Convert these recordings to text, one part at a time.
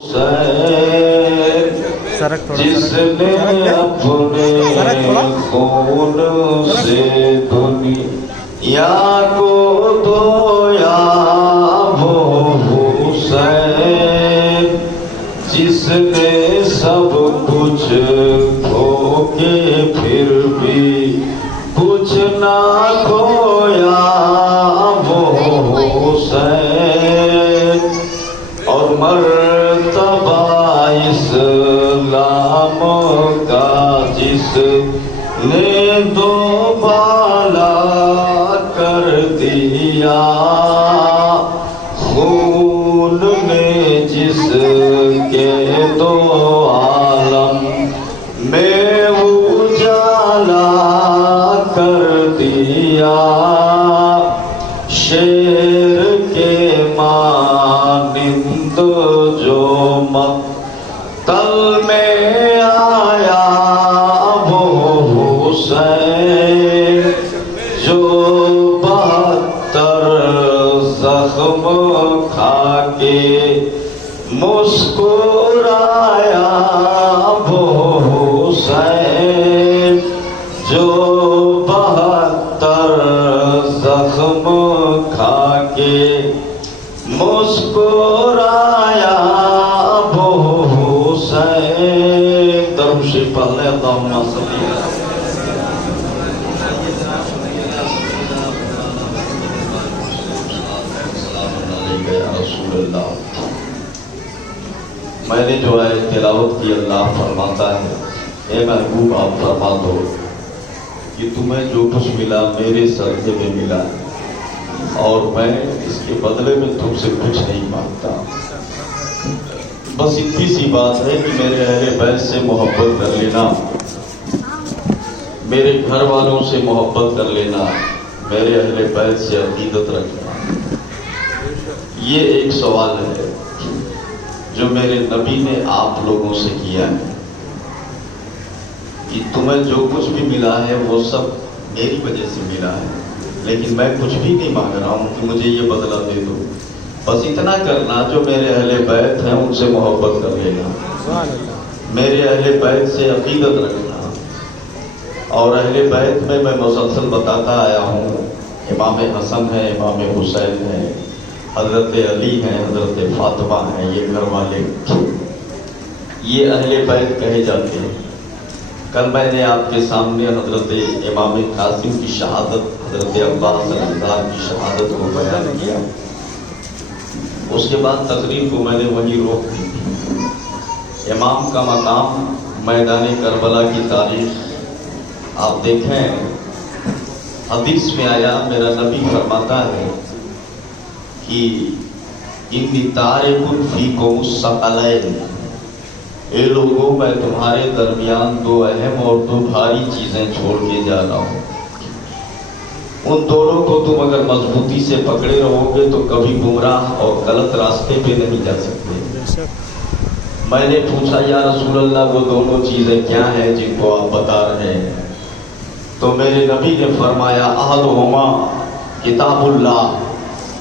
جس نے اپنے خون سے دنیا کو دھویا وہ حسین، جس نے سب کچھ کھو کے پھر بھی کچھ نہ کھویا وہ حسین، اور مرتبہ اسلام کا جس نے دوبالا کر دیا، خون نے جس کے دو عالم میں اجالا کر دیا، شیر کے مانند جو مقتل میں آیا وہ حسین، جو 72 زخم کھا کے مسکرایا وہ حسین، جو 72 زخم کھا کے مسکرایا وہ حسین۔ درود شریف پڑھ لیں، اللہم صلی یا رسول اللہ۔ میں نے جو ہے تلاوت کی، اللہ فرماتا ہے اے محبوب آپ فرما دو کہ تمہیں جو کچھ ملا میرے صدقے میں ملا، اور میں اس کے بدلے میں تم سے کچھ نہیں مانگتا، بس اتنی سی بات ہے کہ میرے اہل بیت سے محبت کر لینا، میرے گھر والوں سے محبت کر لینا، میرے اہل بیت سے عقیدت رکھنا۔ یہ ایک سوال ہے جو میرے نبی نے آپ لوگوں سے کیا ہے کہ تمہیں جو کچھ بھی ملا ہے وہ سب میری وجہ سے ملا ہے، لیکن میں کچھ بھی نہیں مانگ رہا ہوں کہ مجھے یہ بدلہ دے دو، بس اتنا کرنا جو میرے اہل بیت ہیں ان سے محبت کر لینا، میرے اہل بیت سے عقیدت رکھنا۔ اور اہل بیت میں مسلسل بتاتا آیا ہوں، امام حسن ہے، امام حسین ہے، حضرت علی ہیں، حضرت فاطمہ ہیں، یہ گھر والے، یہ اہل بیت کہے جاتے ہیں۔ کل میں نے آپ کے سامنے حضرت امام قاسم کی شہادت، حضرت عباس رضوان کی شہادت کو بیان کیا، اس کے بعد تقریر کو میں نے وہیں روک دی تھی۔ امام کا مقام میدان کربلا کی تاریخ آپ دیکھیں، حدیث میں آیا، میرا نبی فرماتا ہے کہ انی تارک فیکم الثقلین، اے لوگوں میں تمہارے درمیان 2 اہم اور 2 بھاری چیزیں چھوڑ کے جا رہا ہوں، ان دونوں کو تم اگر مضبوطی سے پکڑے رہو گے تو کبھی گمراہ اور غلط راستے پہ نہیں جا سکتے۔ میں نے پوچھا یا رسول اللہ وہ دونوں چیزیں کیا ہیں جن کو آپ بتا رہے ہیں؟ تو میرے نبی نے فرمایا احدہما کتاب اللہ،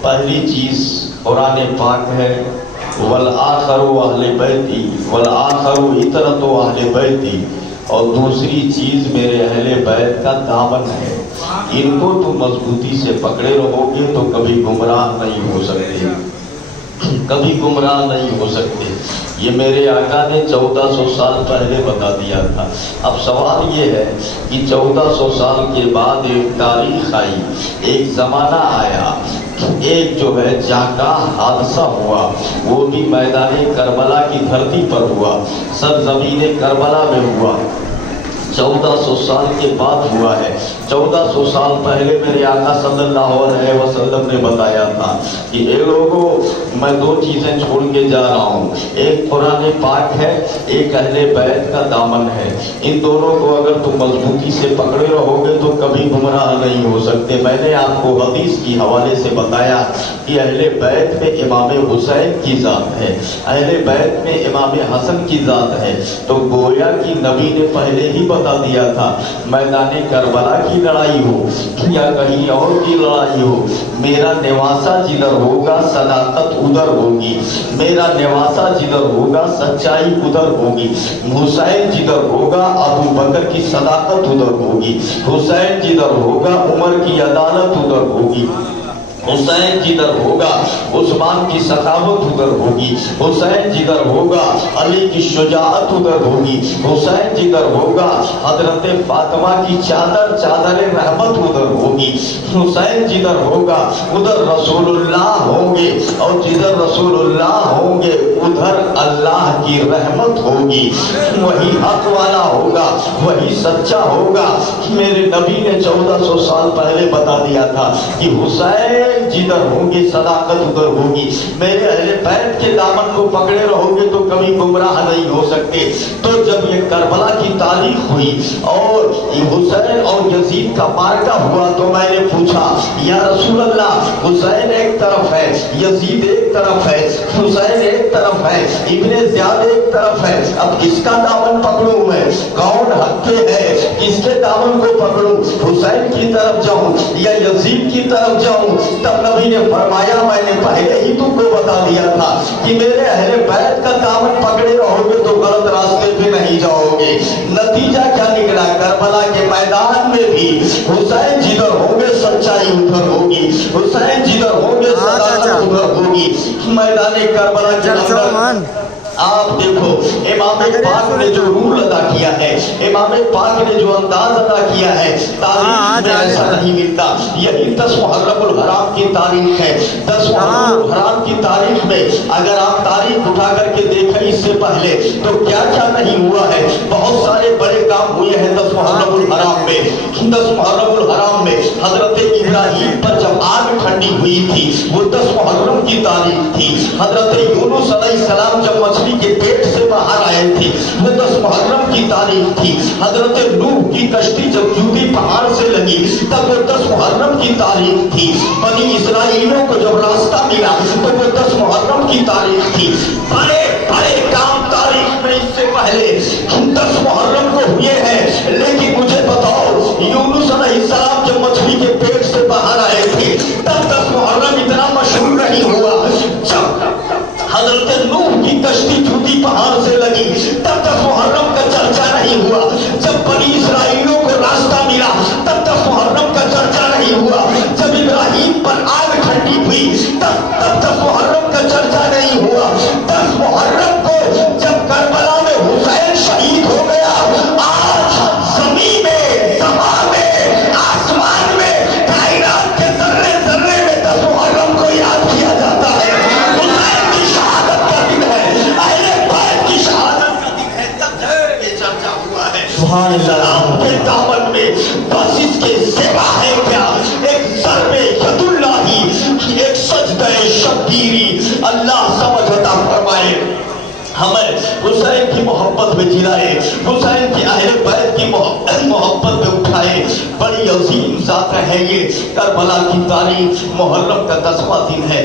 پہلی چیز قرآن پاک ہے، والآخر اہل بیتی، والآخر عطرت اہل بیتی، اور دوسری چیز میرے اہل بیت کا دامن ہے، ان کو تم مضبوطی سے پکڑے رہو گے تو کبھی گمراہ نہیں ہو سکتے، کبھی گمراہ نہیں ہو سکتے۔ یہ میرے آقا نے 1400 سال پہلے بتا دیا تھا۔ اب سوال یہ ہے کہ 1400 سال کے بعد ایک تاریخ آئی، ایک زمانہ آیا، ایک جو ہے جاگاہ حادثہ ہوا، وہ بھی میدان کربلا کی دھرتی پر ہوا، سرزمین کربلا میں ہوا، 1400 سال کے بعد ہوا ہے۔ 1400 سال پہلے میرے آقا صلی اللہ علیہ وسلم نے بتایا تھا کہ اے لوگوں میں 2 چیزیں چھوڑ کے جا رہا ہوں، ایک قرآن پاک ہے، ایک اہل بیت کا دامن ہے، ان دونوں کو اگر تم مضبوطی سے پکڑے رہو گے تو کبھی گمراہ نہیں ہو سکتے۔ میں نے آپ کو حدیث کی حوالے سے بتایا کہ اہل بیت میں امام حسین کی ذات ہے، اہل بیت میں امام حسن کی ذات ہے، تو گویا کہ نبی نے پہلے ہی بتا دیا تھا میدان کربلا کی की लड़ाई हो या कहीं और की लड़ाई हो, मेरा निवासा जिधर होगा सदाकत उधर होगी, मेरा निवासा जिधर होगा सच्चाई उधर होगी। हुसैन जिधर होगा अबू बकर की सदाकत उधर होगी, हुसैन जिधर होगा उमर की अदालत उधर होगी, हुसैन जिधर होगा उस्मान की सखावत उधर होगी, हुसैन जिधर होगा अली की शुजाअत उधर होगी, हुसैन जिधर होगा हजरत फातिमा की चादर चादर रहमत उधर होगी, हुसैन जिधर होगा उधर रसूलुल्लाह होंगे और जिधर रसूलुल्लाह होंगे उधर अल्लाह की रहमत होगी। वही हक वाला होगा, वही सच्चा होगा। मेरे नबी ने 1400 साल पहले बता दिया था कि हुसैन जिधर होंगे सदाकत उधर होगी। मेरे अहले बैत के दामन को पकड़े रहोगे तो कभी गुमराह नहीं हो सकते। तो जब ये करबला की तारीख हुई और हुसैन और यजीद का मार्का हुआ तो मैंने पूछा, या रसूल अल्लाह, हुसैन एक तरफ है, यजीद एक तरफ है, हुसैन एक तरफ है, इब्ने ज़ियाद एक तरफ है, अब किसका दामन पकड़ूं मैं? कौन हक है? किसके दामन को पकड़ूं? हुसैन की तरफ जाऊं या यजीद की तरफ जाऊं? तब नबी ने फरमाया, मैंने पहले ही तुमको बता दिया था कि मेरे अहले बैत का दामन पकड़े रहोगे तो गलत रास्ते पे नहीं जाओगे। नतीजा क्या निकला? करबला के मैदान में भी हुसैन जिधर होंगे सच्चाई उधर होगी, हुसैन जिधर होंगे सदाकत उधर होगी। मैदान करबला के अंदर आप देखो इमाम पाक ने जो रूल अदा किया है, इमाम पाक ने जो अंदाज अदा किया है, तारीख में ऐसा नहीं मिलता। यही 10 मुहर्रमुल हराम की तारीख है। 10 मुहर्रमुल हराम की तारीख में अगर आप तारीख उठा करके देखें इससे पहले तो क्या क्या नहीं हुआ है। बहुत सारे बड़े काम हुए हैं 10 मुहर्रमुल हराम में। 10 मुहर्रमुल हराम में हजरत इब्राहिम पर जब आग ठंडी हुई थी वो 10 मुहर्रम की तारीख थी। हजरत यूनुस अलैहिस्सलाम जब मछली के पेट से बाहर आए थे वो 10 मुहर्रम की तारीख थी। हजरत नूह की कश्ती जब जूदी पहाड़ से लगी तब वो 10 मुहर्रम की तारीख थी। बनी इसराइलियों को जब रास्ता मिला तो वो 10 मुहर्रम की तारीख थी। बड़े बड़े काम तारीख में इससे पहले 10 मुहर्रम को हुए हैं। लेकिन मुझे बताओ, यूनुस अलैहिस्सलाम जब मछली के पेट से बाहर आए थे तब 10 मुहर्रम इतना मशहूर नहीं हुआ। जब हजरत नूह की कश्ती जूदी पहाड़ से लगी तब 10 मुहर्रम का चर्चा नहीं हुआ। जब बनी इसराइलियों को रास्ता मिला तब 10 मुहर्रम का चर्चा नहीं हुआ। जब इब्राहिम पर आग ठंडी हुई तब 10 मुहर्रम का चर्चा नहीं हुआ। 10 मुहर्रम को जब करबला में हुसैन शहीद हो गया, आज जमीन में, समा में, आसमान में, कायनात के जर्रे जर्रे में 10 मुहर्रम को याद किया जाता है। हुसैन की शहादत का दिन है, अहले बैत की शहादत का दिन है, तब ये चर्चा हुआ है। सुभान अल्लाह के दामन में बस इसके सिवा है क्या? एक ज़र्बे यदुल्लाही, एक सजदे शब्बीरी। अल्लाह समझ अता फरमाए, हमें हुसैन की मोहब्बत में जिलाए, हुसैन की अहले बैत की मोहब्बत में उठाए। बड़ी अजीम ज़ात है ये। करबला की तारीख मुहर्रम का 10वां दिन है,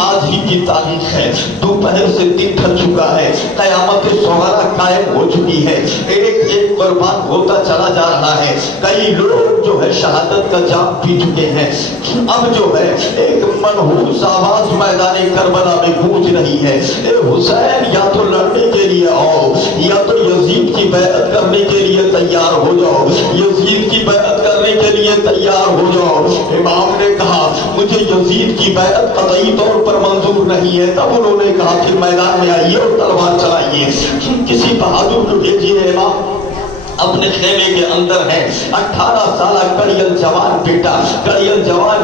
आज ही की तारीख है। दोपहर से दिन ढल चुका है, क़यामत सुग़रा कायम हो चुकी है। एक एक कुर्बान होता चला जा रहा है। कई लोग जो है शहादत का जाम पी चुके हैं। अब जो है एक मनहूस आवाज मैदान करबला में गूंज रही है, ए हुसैन या तो लड़ने के लिए आओ या तो यजीद की बैअत करने के लिए तैयार हो जाओ, यजीद की बैअत करने के लिए तैयार हो जाओ। इमाम ने कहा मुझे यजीद की बैअत कतई तौर पर मंजूर नहीं है। तब उन्होंने कहा कि मैदान में आइए और तलवार चलाइए, किसी बहादुर को भेजिए। इमाम अपने खेमे के अंदर है। 18 साल कड़ियल जवान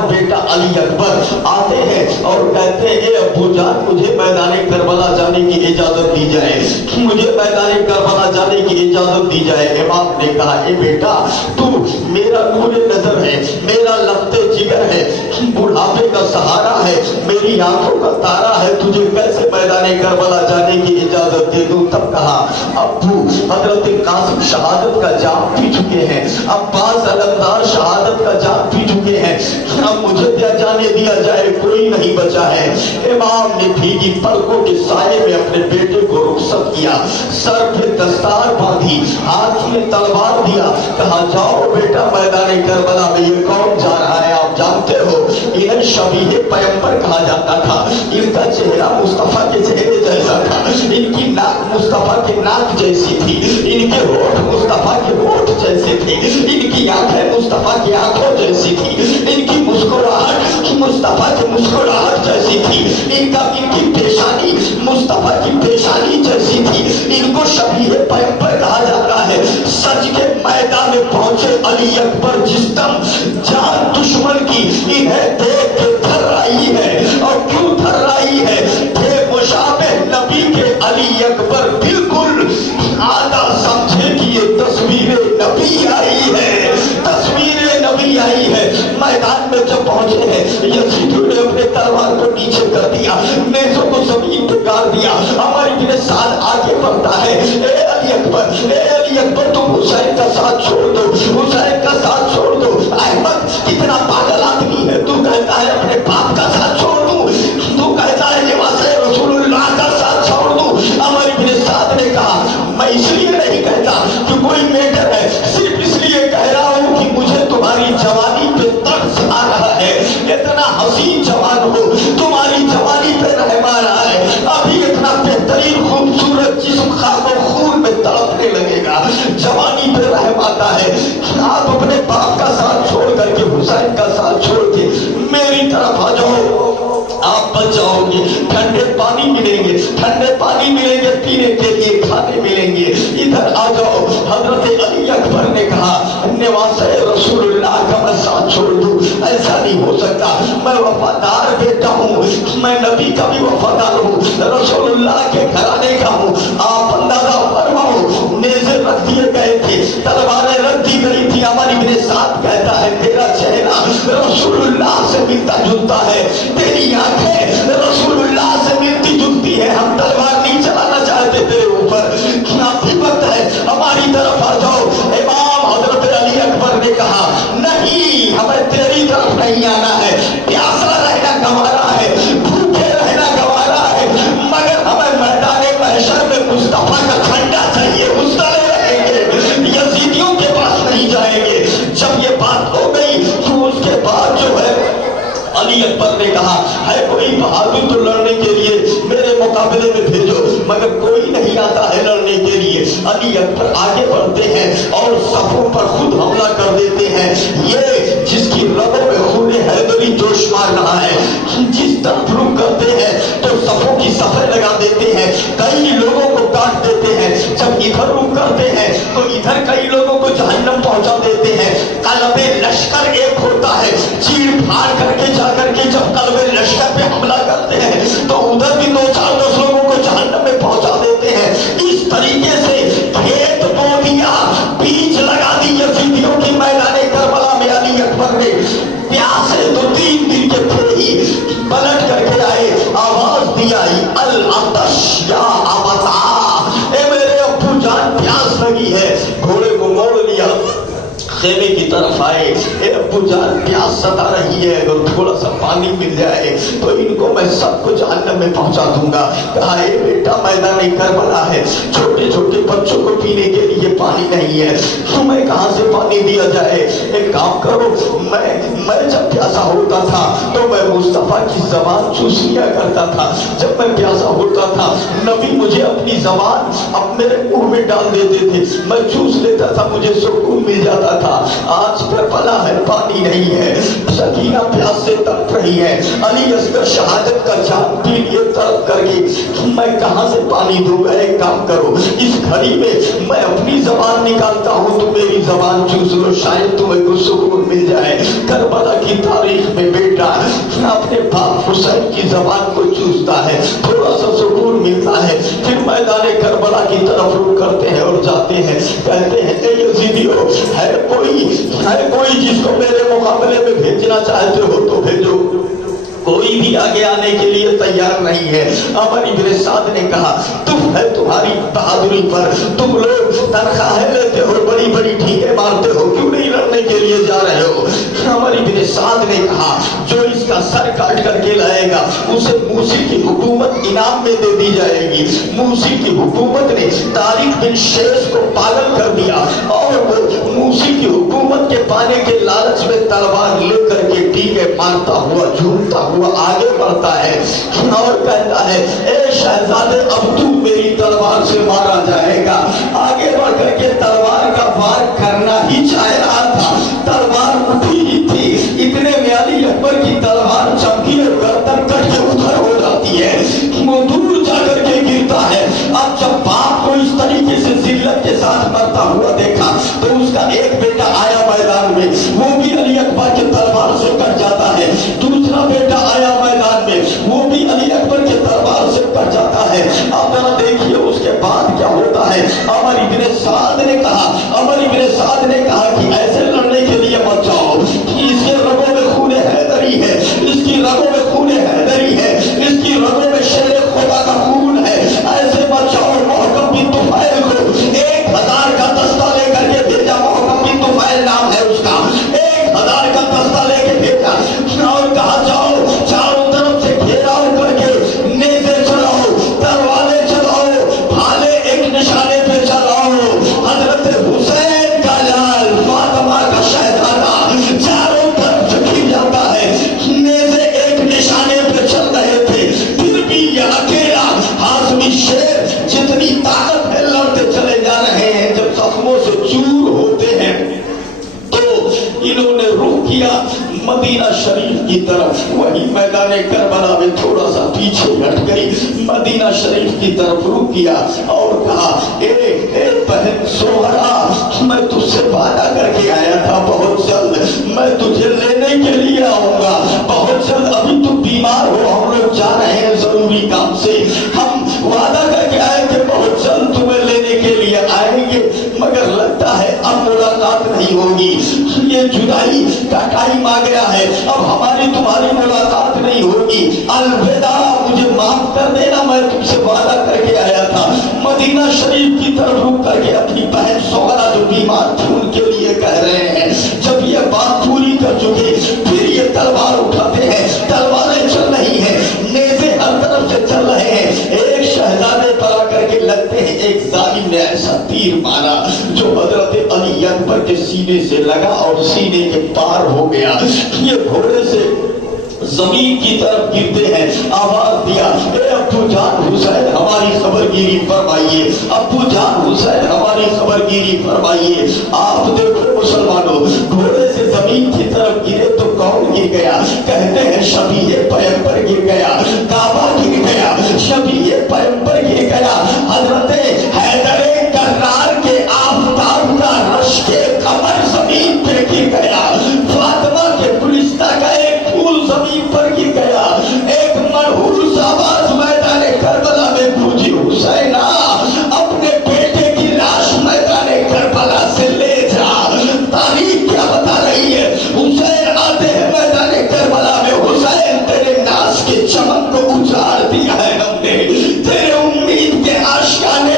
बेटा अली अकबर आते हैं और कहते हैं, अब्बू जान मुझे मैदान करबला जाने की इजाजत दी जाए, मुझे मैदान करबला जाने की इजाजत दी जाए। इमाम ने कहा, ए बेटा तू मेरा नूरे नजर है, मेरा लफ्ते जिगर है, बुढ़ापे का सहारा है, मेरी आंखों का तारा है, तुझे कैसे मैदान करबला जाने की इजाजत दे दूं? तब कहा, अब्बू हजरत कासिम शहादत शहादत का जाम पी चुके हैं, अब्बास अलमदार शहादत का जाम पी चुके हैं, अब मुझे क्या जाने दिया जाए, कोई नहीं बचा है। इमाम ने भीगी पलकों के साये में अपने बेटे को रुखसत किया, सर पे दस्तार बांधी, हाथ में तलवार दिया, कहा जाओ बेटा मैदान करबला में। ये कौन जा रहा है आप जानते हो, इन्हें शबीह पैगंबर कहा जाता था। इनका चेहरा मुस्तफा के चेहरे जैसा था, इनकी नाक मुस्तफा के नाक जैसी थी, इनके होठ मुस्तफा के होठ जैसे थे, इनकी आंखें मुस्तफा की आंखों जैसी थी, इनकी मुस्कुराहट मुस्तफा की मुस्कुराहट जैसी थी, इनकी पेशानी मुस्तफा की पेशानी जैसी थी। इनको शबीह पैगंबर कहा जाता है। सच के मैदान में पहुंचे अली अकबर जिस्म जान दुश्मन की, इन्हें देख के थर आई है। और क्यों थर आई है, थे मुशाबे नबी के अली अकबर, बिल्कुल आधा समझे कि ये तस्वीरें नबी आई है, तस्वीरें नबी आई है। मैदान में जब पहुंचे हैं, यजीदियों ने अपने तलवार को नीचे कर दिया, नेज़ों को जमीन पे गाड़ दिया। हमारी इब्ने साद आगे बढ़ता है, ए अली अकबर तुम हुसैन का साथ छोड़ दो, हुसैन का साथ छोड़ दो। अहमद कितना पागल आदमी है, तू कहता है अपने बाप का साथ छोड़ दूं, तू कहता है लिबासे रसूलुल्लाह का साथ छोड़ दूं। हमारी इब्ने साद ने कहा मैं इसलिए नहीं कहता कि कोई मैटर है, सिर्फ इसलिए कह रहा हूं कि मुझे तुम्हारी जवानी पे तरस आ रहा है। इतना हसीन जवान हो, तुम्हारी जवानी पे रहम आ रहा है, अभी इतना बेहतरीन खूबसूरत जिस्म खाको खून में तड़पने लगेगा, जवानी पे रहम आता है। आप अपने बाप का साथ छोड़ करके हुसैन का साथ छोड़ के मेरी तरफ आ जाओ, आप बच जाओगे। ठंडे पानी मिलेंगे, ठंडे पानी मिलेंगे पीने के लिए, खाने मिलेंगे, इधर आ जाओ। हजरत अली अकबर ने कहा निवासे रसूलुल्लाह का मैं साथ छोड़ दूं, ऐसा नहीं हो सकता, मैं वफादार बेटा हूँ, मैं नबी का भी वफादार हूँ, रसूलुल्लाह के घराने का हूँ। आप अंदाजा फरमाओ, नेज़े रख दिए गए थे, तलवारें रख दी गई थी। हमारी इब्ने साद कहता है तेरा चेहरा रसूलुल्लाह से मिलता जुलता है, तेरी आंखें रसूलुल्लाह से मिलती जुलती है। हम तलवार नहीं चलाना चाहते तेरे ऊपर, आप भी वक्त है हमारी तरफ आ जाओ। इमाम हजरत अली अकबर ने कहा नहीं, हमें तेरी तरफ नहीं आना है, प्यासा रहना गंवारा है, भूखे रहना गंवारा है, मगर हमें मैदान महशर में मुस्तफा का झंडा चाहिए, उस तरह रहेंगे, यजीदियों के पास नहीं जाएंगे। जब ये बात हो गई तो उसके बाद जो है अली अकबर ने कहा है कोई बहादुर तो लड़ने के लिए मेरे मुकाबले में भेजो, मगर कोई नहीं आता है लड़ने के लिए। अली अकबर आगे बढ़ते हैं और सफों पर खुद हमला कर देते हैं। ये जिसकी रगों में खून हैदरी जोश मार रहा है, जिस तरफ रुख करते हैं तो सफों की सफे लगा देते हैं, कई लोगों को काट देते हैं। जब इधर रुख करते हैं तो इधर कई लोगों को जहन्नम पहुंचा देते हैं। कलबे लश्कर एक होता है, चीर फाड़ करके जाकर के जब कलबे लश्कर पे हमला करते हैं तो उधर भी 2-4-10 लोगों को जहन्नम में पहुंचा देते हैं। इस तरीके से खेत बो दिया, बीज लगा दी यजीदियों की मैदान करबला में। अली अकबर ने प्यासे 2-3 दिन के थे ही पलट करके आए, आवाज दिया अल अतश या अबता, ए मेरे अब्बू जान प्यास लगी है। घोड़े को मोड़ लिया, खेमे की तरफ आए, ए अब्बू जान प्यास सता रही है, अगर थोड़ा सा पानी मिल जाए तो इनको मैं सबको जहन्नम में पहुंचा दूंगा। कहा ए बेटा मैदान करबला है, छोटे छोटे बच्चों को पीने के लिए पानी नहीं है, तुम्हें कहां से पानी दिया जाए। एक काम करो, मैं जब प्यासा होता था तो मैं मुस्तफा की जबान चूस लिया करता था। जब मैं प्यासा होता था नबी मुझे अपनी जबान अब मेरे मुंह में डाल देते थे, मैं चूस लेता था, मुझे सुकून मिल जाता था। आज करबला है, पानी नहीं है, सकीना प्यास से तड़प रही है, अली असगर शहादत का जाम पी लिए तड़प करके मैं कहां से पानी दूंगा। एक काम करो, इस घड़ी में मैं अपनी जबान निकालता हूं, तो मेरी जबान चूस लो, शायद तुम्हें कुछ सुकून मिल जाए। करबला की तारीख में बेटा अपने बाप हुसैन की जबान को चूसता है, थोड़ा सा सुकून मिलता है, फिर मैदान करबला की तरफ रुख करते हैं और जाते हैं। कहते हैं ए यजीदियों, है कोई जिसको मेरे मुकाबले में भेजना चाहते हो तो भेजो। कोई भी आगे आने के लिए तैयार नहीं है। अमर इब्ने साद ने कहा तुम है तुम्हारी बहादुरी पर तुम लोग तनख्वाहें लेते हो, बड़ी बड़ी ठीके मारते हो, क्यों नहीं लड़ने के लिए जा रहे हो? उमर इब्न साद ने कहा जो इसका सर काट करके लाएगा उसे मूसिल की हुकूमत इनाम में दे दी जाएगी। मूसिल की हुकूमत ने तारिक बिन शेष को पागल कर दिया और वो मूसिल की हुकूमत के पाने के लालच में तलवार लेकर के ठीके मारता हुआ झूमता हुआ आगे बढ़ता है और कहता है ए शहजादे अब तू मेरी तलवार से मारा जाएगा। आगे बढ़ करके तलवार का वार करना ही चाह रहा था, तलवार उठी ही थी, इतने में अली अकबर की तलवार चमकी और गर्दन कट के उधर हो जाती है, वो दूर जाकर के गिरता है। अब जब बाप को इस तरीके से जिल्लत के साथ मरता हुआ देखा तो उसका एक बेटा आया मैदान में, वो भी अली अकबर के तलवार से कट जाता है। दूसरा बेटा आया मैदान में, वो भी अली अकबर के तलवार से कट जाता है। अब जरा देखिए उसके बाद क्या होता है। उमर इब्न साद ने कहा कि ऐसे लड़ने के लिए मत जाओ, इसके रगों में खून हैदरी है, इसकी रगों में खून हैदरी है, इसकी रगों में शेर खुदा का खून है, ऐसे मत जाओ। मोहकम बिन तुफैल को 1000 का दस्ता लेकर के भेजा, मोहकम बिन तुफैल नाम है उसका, 1000 का दस्ता लेके भेजा और कहा जाओ चारों तरफ से घेराव करके नेज़े चलाओ, तलवारें चलाओ, भाले एक निशाने पे चलाओ। हजरत हुसैन का लाल, फातिमा का शहजादा चारों तरफ से घिर जाता है, नेज़े एक निशाने पे चल रहे थे, फिर भी यह अकेला हाशमी शेर जितनी ताकत है लड़ते चले जा रहे हैं। जब जख्मों से चूर होते हैं तो इन्होंने रुख किया मदीना शरीफ की तरफ, वही मैदान करबला में थोड़ा सा पीछे हट गई, मदीना शरीफ की तरफ रुख किया और कहा ए बहन सोहरा, मैं तुझसे वादा करके आया था बहुत जल्द मैं तुझे लेने के लिए आऊंगा, बहुत जल्द, अभी तुम बीमार हो, हम लोग जा रहे हैं जरूरी काम से, हम वादा करके आए थे बहुत जल्द तुम्हें लेने के लिए आएंगे, मगर लगता है अब मुलाकात नहीं होगी, ये जुदाई का टाइम आ गया है, अब हमारी तुम्हारी मुलाकात नहीं होगी, अलविदा, मुझे माफ कर देना, मैं तुमसे वादा करके आया था। मदीना शरीफ की तरफ रुक करके अपनी बहन सोहरा जो बीमार थी उनके लिए कह रहे हैं। जब ये बात पूरी कर चुके फिर ये तलवार उठाते हैं, तलवारें चल रही हैं, नेज़े हर तरफ से चल रहे हैं, एक शहजादे पर आकर के लगते हैं, एक जालिम ने ऐसा तीर मारा जो हजरत अली अकबर के सीने से लगा और सीने के पार हो गया। ये घोड़े से जमीन की तरफ गिरते हैं, आवाज दिया ए अब्बू जान हुसैन हमारी खबरगिरी फरमाइए, अब्बू जान हुसैन हमारी खबरगिरी फरमाइए। आप देखो मुसलमानों, घोड़े से जमीन की तरफ गिरे तो कौन गिर गया? कहते हैं शबीए पैगंबर गिर गया, काबा गिर गया, शबीए पैगंबर गिर गया, हजरत हैदरे कर्रार के आफताब का रश के कमर जमीन पे गिर गया, फातिमा के गुलिस्ता का एक फूल जमीन पर गिर गया, एक मनहूस आवाज मैदान करबला में गूंजी, हुसैना अपने बेटे की लाश मैदान करबला से ले जा। तारीख क्या बता रही है? हुसैन आते हैं मैदान करबला में, हुसैन तेरे नाश के चमन को उजाड़ दिया है हमने, तेरे उम्मीद के आशियाने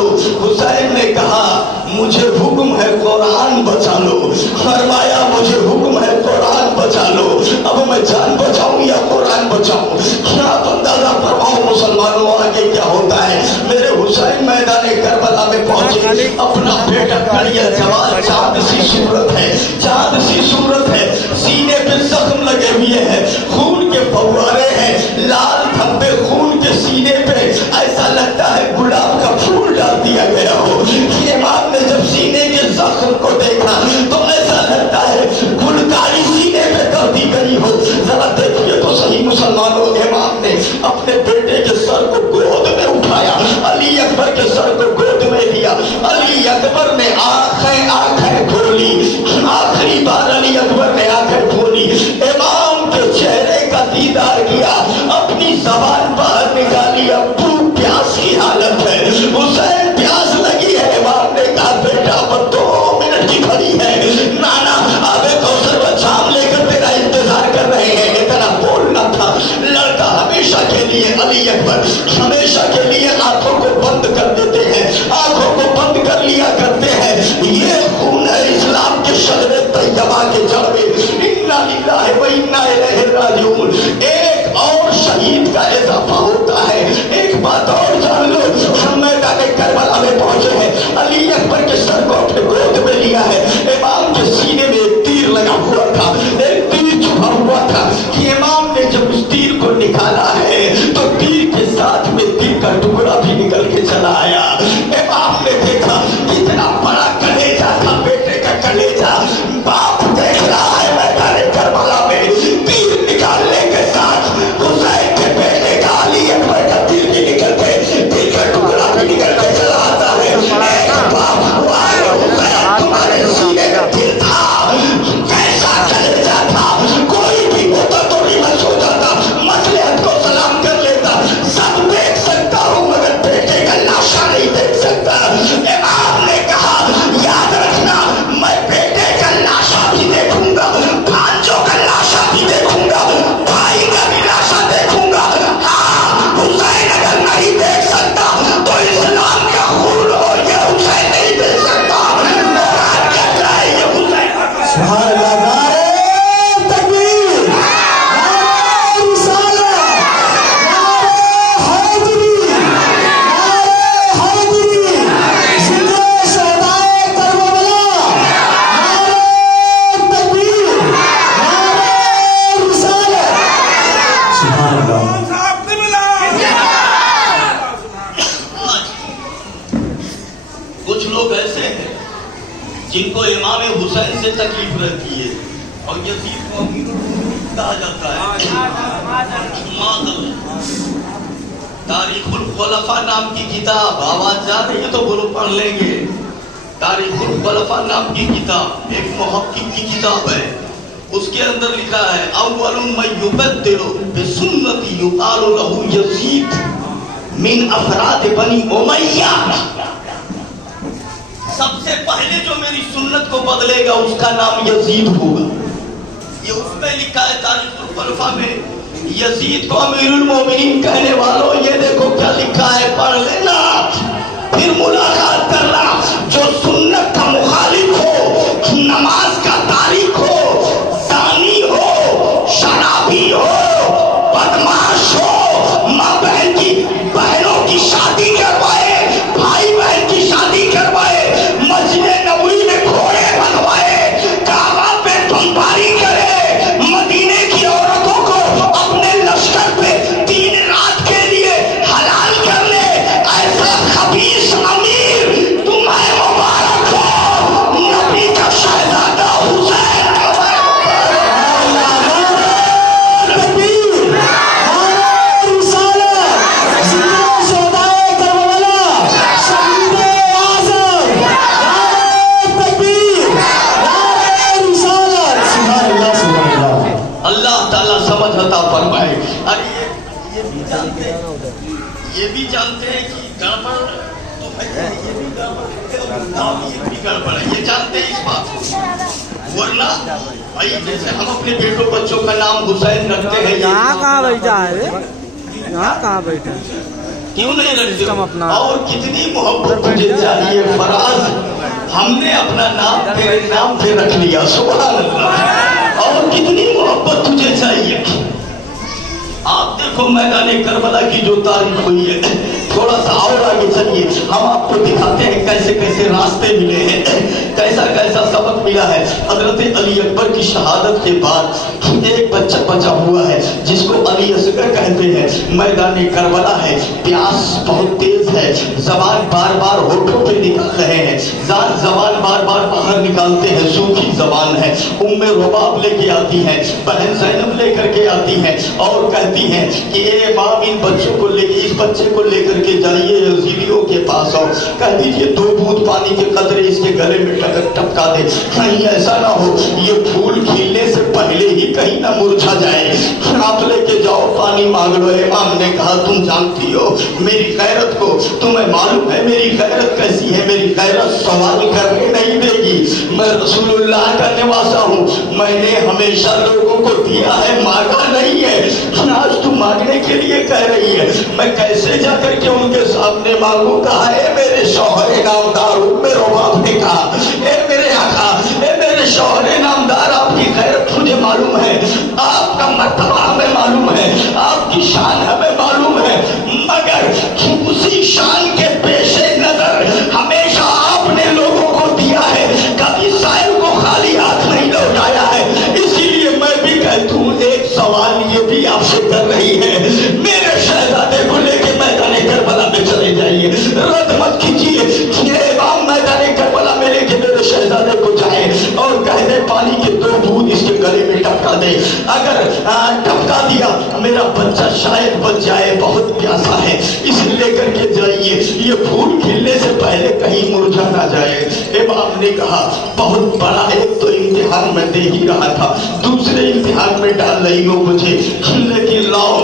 लो। हुसैन ने कहा मुझे हुक्म है कुरान बचा लो। फरमाया मुझे हुक्म है कुरान बचा लो। अब मैं जान बचाऊं या कुरान बचाऊं? क्या आप अंदाजा फरमाओ मुसलमानों आगे क्या होता है। मेरे हुसैन मैदान करबला में पहुंचे, अपना बेटा कड़िया जवान, चांद सी सूरत है, चांद सी सूरत है, सीने पे जख्म लगे हुए हैं, खून के फव्वारे हैं, लाल धब्बे खून के सीने पे, ऐसा लगता है गुलाब का फूल डाल दिया गया हो। इमाम ने जब सीने के जख्म को देखा तो ऐसा लगता है गुलकारी सीने पे कर दी गई हो। जरा देखिए तो सही मुसलमानों, इमाम ने अपने बेटे के सर को गोद में उठाया, अली अकबर के सर को गोद में लिया। अली अकबर ने आंखें खोली, आखिरी बार अली अकबर ने आंखें खोली, इमाम के चेहरे का दीदार किया, अपनी जबान बाहर निकाली, अब भूख प्यास की हालत है। हुसैन प्यास लगी है। इमाम ने कहा बेटा अब 2 मिनट की खड़ी है, नाना आबे कौसर व जाम लेकर तेरा इंतजार कर रहे हैं। इतना बोलना था। लड़का हमेशा के लिए, अली अकबर हमेशा के लिए आंखों को बंद कर देते हैं, आंखों को बंद कर लिया करते हैं। ये खून है इस्लाम के शजरे तैयबा के जड़ में। इन्ना लिल्लाहि व इन्ना इलैहि राजिऊन। एक और शहीद का इजाफा होता है। एक बात और जान लो, हम मैदान करबला में पहुंचे हैं, अली अकबर के सर को अपने गोद में लिया है, इमाम के सीने में एक तीर लगा हुआ था, एक तीर छुपा हुआ था कि इमाम ने जब उस तीर को निकाला है तो तीर के साथ में तीर का टुकड़ा भी निकल के चला आया। इमाम ने देखा कितना बड़ा कलेजा था, बेटे का कलेजा। बाप देख रहा है मैदान करबला में तीर निकालने के साथ हुसैन के बेटे का, अली अकबर का तीर भी निकल के, तीर का टुकड़ा भी निकल के चला आता है। एक बाप हुआ है, हुसैन तुम्हारे सीने में तीर था, कैसा कलेजा था। कोई भी होता तो रिवर्स हो जाता, मसलहत को सलाम कर लेता। सब देख सकता हूं मगर बेटे का लाशा नहीं देख सकता। इमाम ने कहा याद रखना, मैं बेटे का लाशा भी देखूंगा, भांजों का लाशा भी देखूंगा, भाई का भी लाशा देखूंगा। हाँ, हुसैन अगर नहीं देख सकता तो इस्लाम का खून हो, ये हुसैन नहीं देख सकता। मुराद कहता है ये हुसैन। सुभान अल्लाह, नारे तकबीर, नारे रिसालत, नारे हैदरी, नारे हैदरी, जिंदा शहदाए करबला, नारे तकबीर, नारे रिसालत। सुभान अल्लाह। कुछ लोग ऐसे हैं जिनको इमाम हुसैन से तकलीफ रहती है और यजीद को अमीरुल मोमिनीन कहा जाता है। तारीखुल खुलफा नाम की किताब, आवाज जा रही है तो बोलो पढ़ लेंगे। तारीखुल खुलफा नाम की किताब एक मुहक्किक की किताब है। उसके अंदर लिखा है अव्वलुम मन युबद्दिलु बिसुन्नती युकालु लहू यजीद मिन अफराद बनी उमय्या। सबसे पहले जो मेरी सुन्नत को बदलेगा उसका नाम यजीद होगा। ये उसमें लिखा है तारीखुल खुलफा में। यजीद को अमीरुल मोमिनीन कहने वालों, ये देखो क्या लिखा है, पढ़ लेना फिर मुलाकात करना। जो सुन्नत का मुखालिफ हो, नमाज का तारीख हो, जानी हो, शराबी हो, बदमाश हो, माँ बहन की बहनों की शादी करवाए, भाई बहन की शादी करवाए, मस्जिद नबवी में घोड़े बनवाए, काबा पे बमबारी करे, मदीने की औरतों को अपने लश्कर पे 3 रात के लिए हलाल कर ले, ऐसा खबीस अमीर तुम्हें मुबारक हो। नबी का शहजादा हुसैन ये भी जानते हैं कि गड़बड़ तो है, ये भी गड़बड़ है, ये जानते हैं इस बात को। वरना भाई जैसे हम अपने बेटों बच्चों का नाम हुसैन रखते हैं। यहाँ कहाँ बैठा है रे? यहाँ कहाँ बैठा है? क्यों नहीं रखते सिस्टम हो? अपना और कितनी मोहब्बत तुझे चाहिए फराज, हमने अपना नाम तेरे नाम पे रख लिया, सुभान अल्लाह। और कितनी मोहब्बत तुझे चाहिए। आप देखो मैदान करबला की जो तारीख हुई है, थोड़ा सा और आगे चलिए, हम आपको दिखाते हैं कैसे कैसे रास्ते मिले हैं, कैसा कैसा सबक मिला है। हजरत अली अकबर की शहादत के बाद एक बच्चा बचा हुआ है जिसको अली असगर कहते हैं। मैदान करबला है, प्यास बहुत तेज है, जबान बार बार होठों पे निकाल रहे हैं, जबान बार बार बाहर निकालते हैं, सूखी जबान है। उम्मे रुबाब लेके आती है, बहन ज़ैनब लेकर के आती है और कहती हैं कि ए इमाम, इन बच्चों को लेके, इस बच्चे को लेकर के जाइए यजीदियों के पास और कह दीजिए 2 बूंद पानी के कतरे इसके गले में टपका दे, कहीं ऐसा ना हो ये फूल खिलने से पहले ही कहीं ना मुरझा जाए। आप लेके जाओ, पानी मांग लो। इमाम ने कहा, तुम जानती हो मेरी गैरत को, तुम्हें मालूम है मेरी गैरत कैसी है, मेरी गैरत सवाल करने नहीं देगी। मैं रसूलुल्लाह का निवासा हूँ, मैंने हमेशा लोगों को दिया है, मांगा नहीं है। आज तुम मांगने के लिए कह रही है, मैं कैसे जाकर के उनके सामने मांगू? कहा, ए मेरे शौहरे नामदार, मेरे बाप ने कहा, ए मेरे आका, ए मेरे शौहरे नामदार, आपकी खैरत मुझे मालूम है, आपका मर्तबा हमें मालूम है, आपकी शान हमें मालूम है, मगर उसी शान के पेशे नजर हमेशा आपने लोगों को दिया है, कभी साहिब को खाली हाथ नहीं लौटाया है। इसीलिए मैं भी कहता हूँ, एक सवाल ये भी आपसे कर रही है, मेरे शहजादे को लेके मैदान करबला में चले जाइए, रद्द मत कीजिए। इमाम मैदान करबला में लेके मेरे शहजादे को जाए और कह दे पानी के 2 बूंद इसके गले में टपका दे। अगर टपका दिया मेरा बच्चा शायद बच जाए, बहुत प्यासा है, इसे लेकर के जाइए, ये फूल खिलने से पहले कहीं मुरझा ना जाए। इमाम ने कहा, बहुत बड़ा एक तो इम्तिहान में दे ही रहा था, दूसरे इम्तिहान में डाल रही हो मुझे, लेकिन लाओ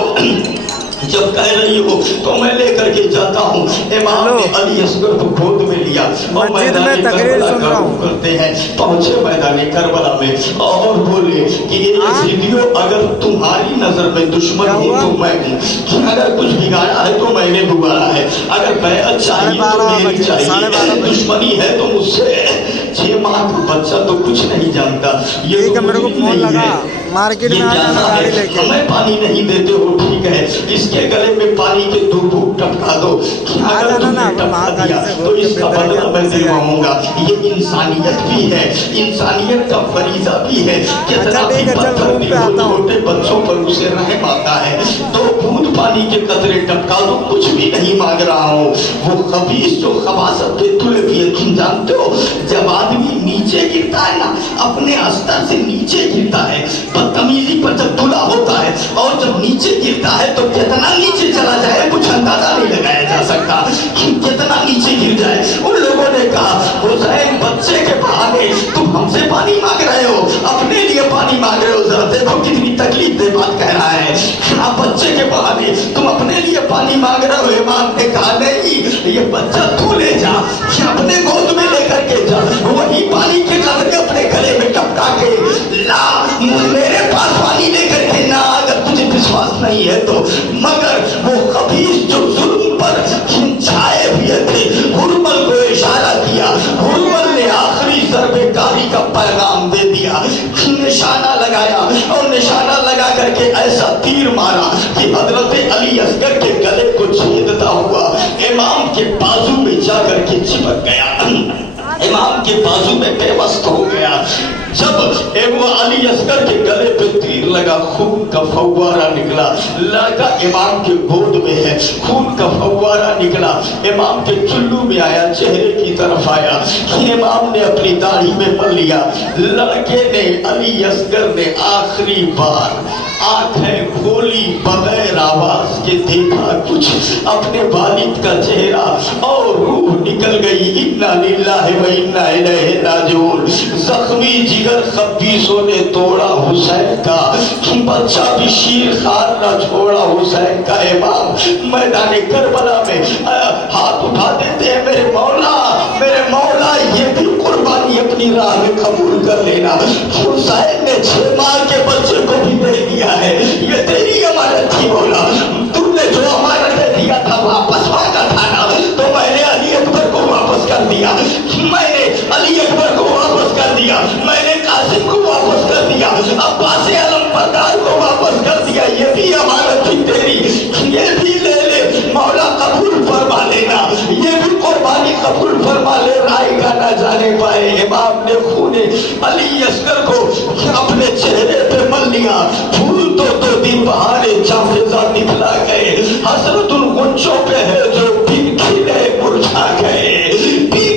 जब कह रही हो तो मैं लेकर के जाता हूँ। इमाम ने अली असगर को गोद में लिया और मैदान करबला का रुख करते हैं। पहुंचे मैदान करबला में और बोले कि ये यजीदियों, अगर तुम्हारी नजर में दुश्मन हूँ तो मैं हूँ, अगर कुछ बिगाड़ा है तो मैंने बिगाड़ा है, अगर बैअत चाहिए तो मेरी चाहिए, दुश्मनी है तो मुझसे। 6 माह का बच्चा तो कुछ नहीं जानता, ये तो मेरे को फोन लगा मार्केट में गाड़ी लेके, हमें पानी नहीं देते हो, ठीक है, इसके गले में पानी के 2 बूंद टपका दो, अगर तुमने टपका दिया तो इसका बदला मैं दिलवाऊंगा। ये इंसानियत भी है, इंसानियत का फरीजा भी है। कितना भी पत्थर भी हो, छोटे बच्चों पर उसे रहम आता है। 2 बूंद पानी के कतरे टपका दो, कुछ भी नहीं मांग रहा हूँ। वो खबीस जो खबासत पे तुले भी है, तुम जानते हो, जब आदमी नीचे गिरता है ना, अपने स्तर से नीचे गिरता है, बदतमीजी पर जब तुला होता है और जब नीचे गिरता है तो कितना नीचे चला जाए कुछ अंदाजा नहीं लगाया जा सकता, कितना नीचे गिर जाए। उन लोगों ने कहा, हुसैन बच्चे के बहाने तुम हमसे पानी मांग रहे हो, अपने लिए पानी मांग रहे हो, जरा देखो कितनी तकलीफ दे बात कह रहा है। आप बच्चे के बहाने तुम अपने लिए पानी मांग रहे हो। इमाम ने कहा, नहीं, ये बच्चा तू ले जा, अपने गोद में लेकर के जा, वही पानी के कतरे अपने गले में टपका के ला, मेरे पास पानी लेकर के ना, अगर तुझे विश्वास नहीं है तो। मगर वो खबीस जो जुल्म पर छाए हुए थे, हुरमल को इशारा किया, हुरमल ने आखिरी ज़र्बेकारी का पैगाम दे दिया, निशाना लगाया और निशाना लगा करके ऐसा तीर मारा कि हजरत अली असगर के गले को छेदता हुआ इमाम के बाजू में जाकर के चिपक गया, इमाम के बाजू में बेबस हो गया। जब वो अली असगर के गले पे तीर लगा, खून का फव्वारा निकला, लड़का इमाम के गोद में है, खून का फव्वारा निकला, इमाम के चुल्लू में आया, चेहरे की तरफ आया, इमाम ने अपनी दाढ़ी में मल लिया। लड़के ने, अली असगर ने आखिरी बार आंखें खोली, बगैर आवाज के देखा कुछ, अपने वालिद का चेहरा और रूह निकल गई। इन्ना लिल्लाहि व इन्ना इलैहि राजिऊन। जख्मी जिगर खबीसों ने तोड़ा हुसैन का, बच्चा भी शीर खार न छोड़ा हुसैन का। इमाम मैदान करबला में हाथ उठा देते हैं, मेरे मौला, मेरे मौला, ये भी कुर्बानी अपनी राह में कबूल कर लेना। हुसैन ने 6 माह के बच्चे को भी दे दिया है, ये तेरी अमानत थी मौला, तुमने जो अमानत दिया था वापस کر دیا، میں نے علی اکبر کو واپس کر دیا، میں نے قاسم کو واپس کر دیا، عباس علمبردار کو واپس کر دیا، یہ بھی امانت تھی تیری، یہ بھی لے لے مولا قبول فرما لینا، یہ بھی قربانی قبول فرما لے، رائے کا نہ جانے پائے۔ امام نے خون علی اصغر کو اپنے چہرے پہ مل لیا، پھول تو دن بہارے جافزہ نکلا گئے، حسرت ان غنچوں پہ ہے جو کھلے مرجھا گئے،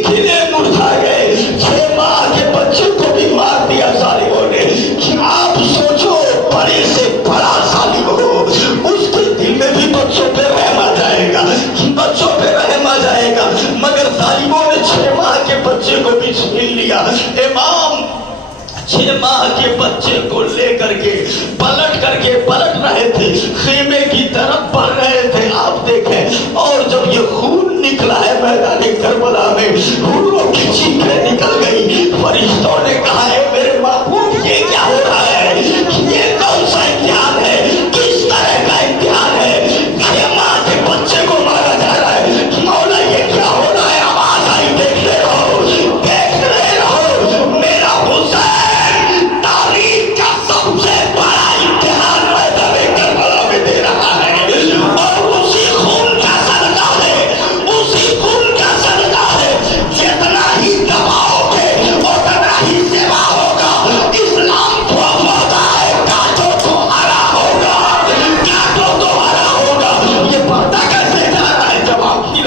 کھلے مرجھا گئے۔ 6 ماہ کے بچے کو بھی مار دیا ظالموں نے۔ آپ سوچو بڑے سے بڑا ظالم ہو، اس کے دل میں بھی بچوں پہ رحم آ جائے گا، بچوں پہ رحم آ جائے گا، مگر ظالموں نے 6 ماہ کے بچے کو بھی چھین لیا۔ امام 6 ماہ کے بچے کو لے کر کے پلٹ رہے تھے، خیمے کی طرف بڑھ رہے تھے، آپ دیکھیں، اور جب یہ خون نکلا ہے میدان کربلا میں، حوروں کی چیخیں نکل گئی، فرشتوں نے کہا ہے میرے محبوب یہ کیا ہو رہا ہے، یہ کون سا امتحان ہے، کس طرح کا امتحان ہے، 6 ماہ کے بچے کو مارا جا رہا ہے، مولا یہ کیا ہو رہا ہے، آواز آئی دیکھتے رہو میرا حسین تاریخ کا سب سے بڑا امتحان میدان کربلا میں دے رہا ہے، اور اسی خون کا صدقہ ہے، اسی خون کا صدقہ ہے، جتنا ہی دباؤ گے اتنا ہی سوا ہوگا، اسلام کو وعدہ ہے کاٹو تو ہرا ہوگا، کاٹو تو ہرا ہوگا۔ یہ پردہ کیسے جا رہا ہے جب آپ کی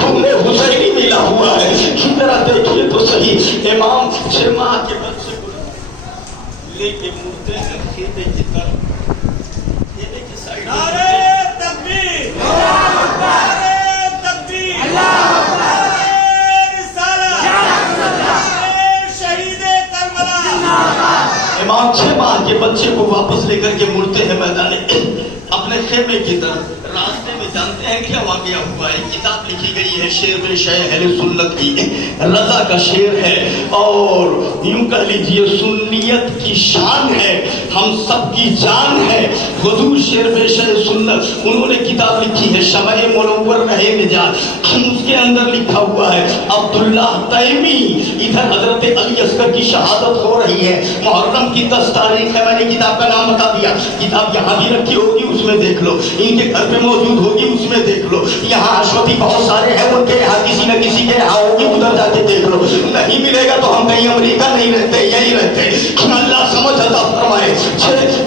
خون حسینی ملا ہوا ہے، ذرا دیکھیے تو صحیح۔ امام 6 ماہ کے بچے کو لے کے مڑتے ہیں خیمے کی طرف، خیمے کی سائڈ نعرہ تکبیر، نعرہ تکبیر، نعرہ رسالت، نعرہ شہید کربلا۔ امام 6 ماہ کے بچے کو واپس لے کر کے مڑتے ہیں میدان اپنے خیمے کی طرف۔ راستے میں جانتے ہیں کیا واقعہ ہوا ہے؟ کتاب لکھی گئی ہے شعر میں شہ اہل سنت کی، رضا کا شعر ہے، اور یوں کہہ لیجئے سنیت کی شان ہے، ہم سب کی جان ہے۔ حضور شعر میں شہ سنت، انہوں نے کتاب لکھی ہے شمع منور رہے نجات، اس کے اندر لکھا ہوا ہے عبداللہ تیمی، ادھر حضرت علی اصغر کی شہادت ہو رہی ہے، محرم کی 10 تاریخ ہے، میں نے کتاب کا نام بتا دیا، کتاب یہاں بھی رکھی ہوگی اس میں دیکھ لو، ان کے گھر پہ موجود ہوگی اس میں دیکھ لو، یہاں اشوتی بہت سارے ہیں، ان کے یہاں کسی نہ کسی کے یہاں ہوگی، ادھر جا کے دیکھ لو، نہیں ملے گا تو ہم کہیں امریکہ نہیں رہتے، یہی رہتے، اللہ سمجھ عطا فرمائے۔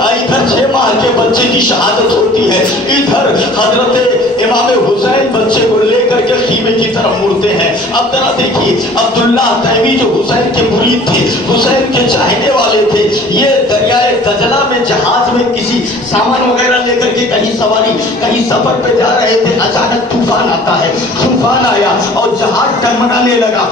ادھر 6 ماہ کے بچے کی شہادت ہوتی ہے، ادھر حضرت امام حسین بچے کو لے کر کے خیمے کی طرف مڑتے ہیں۔ اب ذرا دیکھیے عبداللہ تیمی جو حسین کے مرید تھے، حسین کے چاہنے والے تھے، یہ دریائے دجلہ میں جہاز میں کسی سامان وغیرہ لے کر کے کہیں سواری کہیں سفر پہ جا رہے تھے، اچانک طوفان آتا ہے، طوفان آیا اور جہاز ڈگمگانے لگا،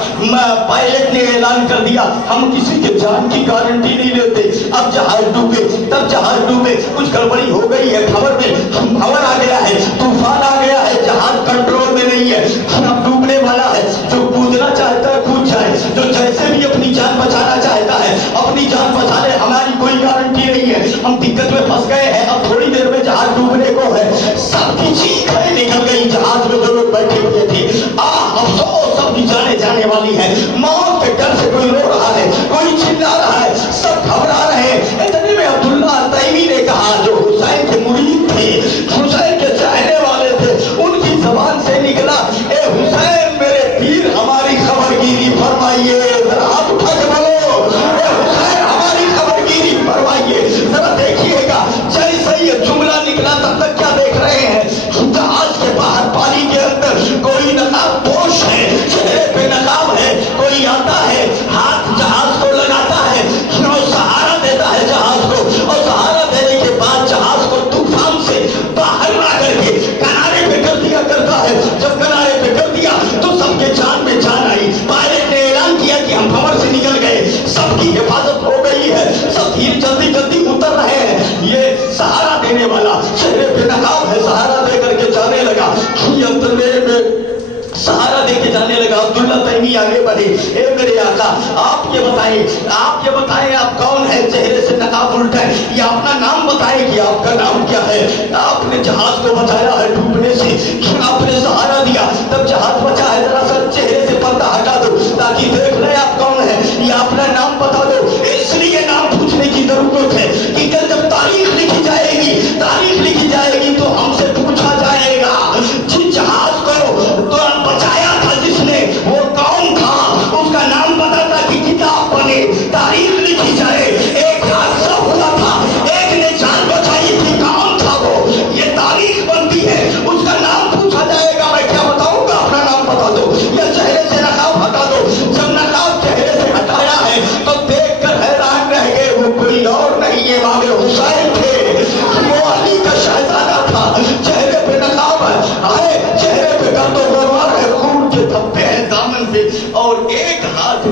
پائلٹ نے اعلان کر دیا ہم کسی کے جان کی گارنٹی نہیں لیتے، اب جہاز ڈوبے، تب جہاز ڈوبے، کچھ گڑبڑی ہو گئی ہے، خبر میں خبر آ گیا ہے، طوفان آ گیا ہے، جہاز کنٹرول میں نہیں ہے، اب ڈوبنے والا ہے، جو کودنا چاہتا ہے کود جائے، جو جیسے بھی اپنی جان بچانا چاہتا ہے اپنی جان بچا لے، ہماری کوئی گارنٹی نہیں ہے، ہم دقت میں پھنس گئے ہیں، اب تھوڑی دیر میں جہاز ڈوبنے کو ہے۔ سب کی چیخیں نکل گئی، جہاز میں جو لوگ بیٹھے ہوئے تھے، افسوس سب کی جانے جانے والی ہے، موت کے ڈر سے کوئی رو رہا ہے، کوئی چلا رہا ہے، سب گھبرا رہے ہیں۔ اتنے میں عبداللہ تیمی نے کہا جو حسین کے مرید تھے، حسین کے چاہنے والے تھے، ان کی زبان سے نکلا اے حسین میرے پیر ہماری خبر گیری فرمائیے، ذرا آپ اٹھا کے بولو اے حسین ہماری خبر گیری فرمائیے۔ ذرا دیکھیے گا جیسے یہ جملہ نکلا تب تک کیا دیکھ رہے ہیں، جہاز کے باہر پانی کے اندر کوئی نقاب پوش ہے، چہرے پہ نقاب ہے، کوئی آتا ہے ہاتھ جہاز کو لگاتا ہے اور سہارا دیتا ہے جہاز کو، اور سہارا دینے کے بعد جہاز کو طوفان سے باہر لا کر کے کنارے پہ کر دیا کرتا ہے۔ جب کنارے پہ کر دیا تو سب کے جان میں جان آئی، پائلٹ نے اعلان کیا کہ ہم خبر سے نکل گئے، سب کی حفاظت ہو گئی ہے، سب جلدی جلدی اتر رہے ہیں۔ یہ سہارا دینے والا چہرے پہ نقاب ہے، سہارا دے کر کے جانے لگا، سہارا دے کے جانے لگا۔ عبداللہ تیمی آگے بڑھے، اے میرے آقا آپ یہ بتائیں آپ کون ہیں، چہرے سے نقاب الٹا ہے، یہ اپنا نام بتائیں کہ آپ کا نام کیا ہے، آپ نے جہاز کو بچایا ہے ڈوبنے سے، آپ نے سہارا دیا تب جہاز بچا ہے، ذرا سا چہرے سے پردہ ہٹا دو۔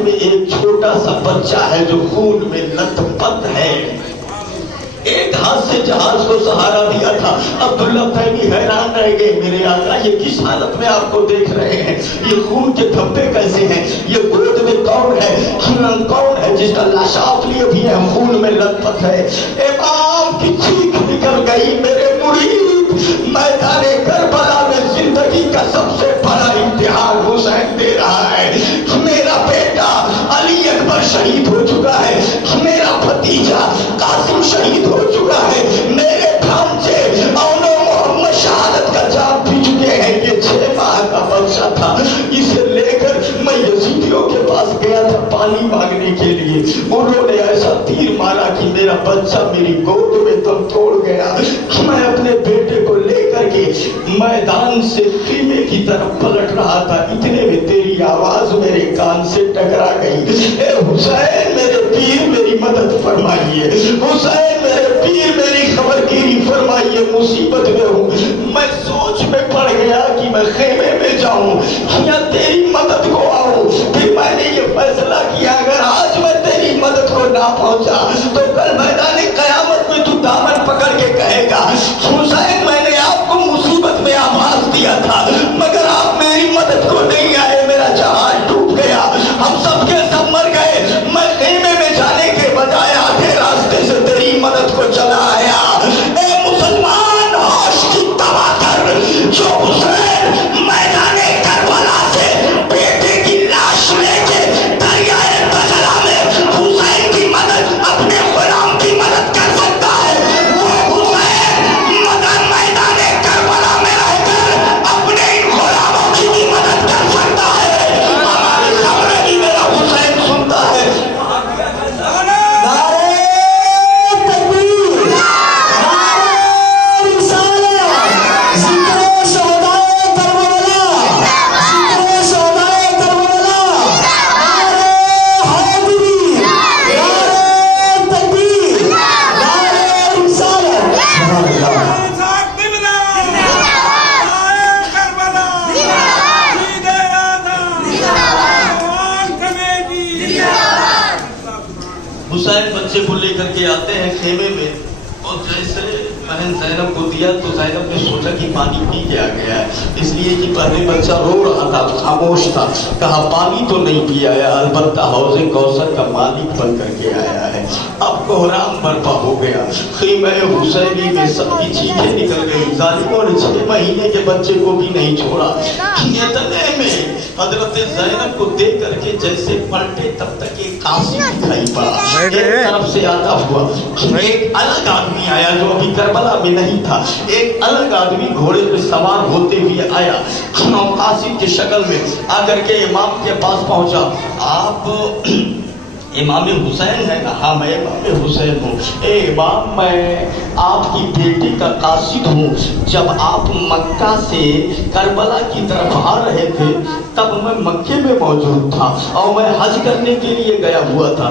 میں ایک چھوٹا سا بچہ ہے جو خون میں لت پت ہے. ایک ہاتھ سے جہاز کو سہارا دیا تھا. عبداللہ تیمی حیران رہ گئے, میرے آقا یہ کس حالت میں آپ کو دیکھ رہے ہیں, یہ خون کے دھبے کیسے ہیں, یہ گود میں کون ہے جس کا لاشاف لیے بھی ہے, خون میں لت پت ہے. امام کی چیخ نکل گئی, میرے مرید میدان کربلا میں زندگی کا سب سے بڑا امتحان حسین دے رہا ہے. میرا بیٹا علی اکبر شہید ہو چکا ہے, میرا بھتیجا قاسم شہید ہو چکا ہے, میرے بھانجے اولو محمد شہادت کا جام پی چکے ہیں. یہ 6 ماہ کا بچہ تھا, اسے لے کر میں یزیدیوں کے پاس گیا تھا پانی مانگنے کے لیے. انہوں نے ایسا تیر مارا کہ میرا بچہ میری گود میں دم توڑ گیا. میں اپنے بیٹے کو لے کر کے میدان سے خیمے کی طرف پلٹ رہا تھا, اتنے میں تیری آواز میرے کان سے ٹکرا گئی. اے حسین میرے پیر میری مدد فرمائیے, حسین میرے پیر میری خبرگیری فرمائیے, مصیبت میں ہوں. میں سوچ میں پڑ گیا کہ میں خیمے میں جاؤں یا تیری مدد کو آؤں. پھر میں نے یہ فیصلہ کیا اگر آج میں تیری مدد کو نہ پہنچا تو کل میدان قیامت میں تو دامن پکڑ کے کہے گا حسین میں نے آپ کو مصیبت میں آواز دیا تھا مگر آپ میری مدد کو نہیں آئے, میرا جہاز ڈوب گیا, ہم سب کے سب مر گئے. میں خیمے میں جانے کے بجائے آدھے راستے سے تیری مدد کو چلا آیا. اے مسلمان ہوش کی تباہ کر, جو حسین میدان کربلا سے بیٹے کی لاش لے کے دریائے بجلا میں حسین کی مدد اپنے غلام کی مدد کر سکتا ہے, وہ حسین مگر میدان کربلا میں رہ کر اپنے ان غلاموں کی بھی مدد کر سکتا ہے. ہماری خبریں بھی میرا حسین سنتا ہے. حسین بچے کو لے کر کے آتے ہیں خیمے میں, اور جیسے بہن زینب کو دیا تو زینب نے سوچا کہ پانی پی کے آ گیا ہے, اس لیے کہ پہلے بچہ رو رہا تھا, خاموش تھا. کہا پانی تو نہیں پی آیا, البتہ حوض کوثر کا مالک بن کر کے آیا ہے. اب کوہرام برپا ہو گیا. خیمہ حسینی میں سب کی چیخیں نکل گئی. ظالموں نے 6 مہینے کے بچے کو بھی نہیں چھوڑا. اتنے میں حضرت زینب کو دے کر کے جیسے پلٹے تب تک ایک قاسم دکھائی پڑا, ایک طرف سے آتا ہوا. ایک الگ آدمی آیا جو ابھی کربلا میں نہیں تھا, ایک الگ آدمی گھوڑے پہ سوار ہوتے ہوئے آیا, قاسم کی شکل میں آ کر کے امام کے پاس پہنچا. آپ امام حسین ہے نا؟ ہاں میں امام حسین ہوں. اے امام میں آپ کی بیٹی کا قاصد ہوں. جب آپ مکہ سے کربلا کی طرف آ رہے تھے تب میں مکے میں موجود تھا اور میں حج کرنے کے لیے گیا ہوا تھا.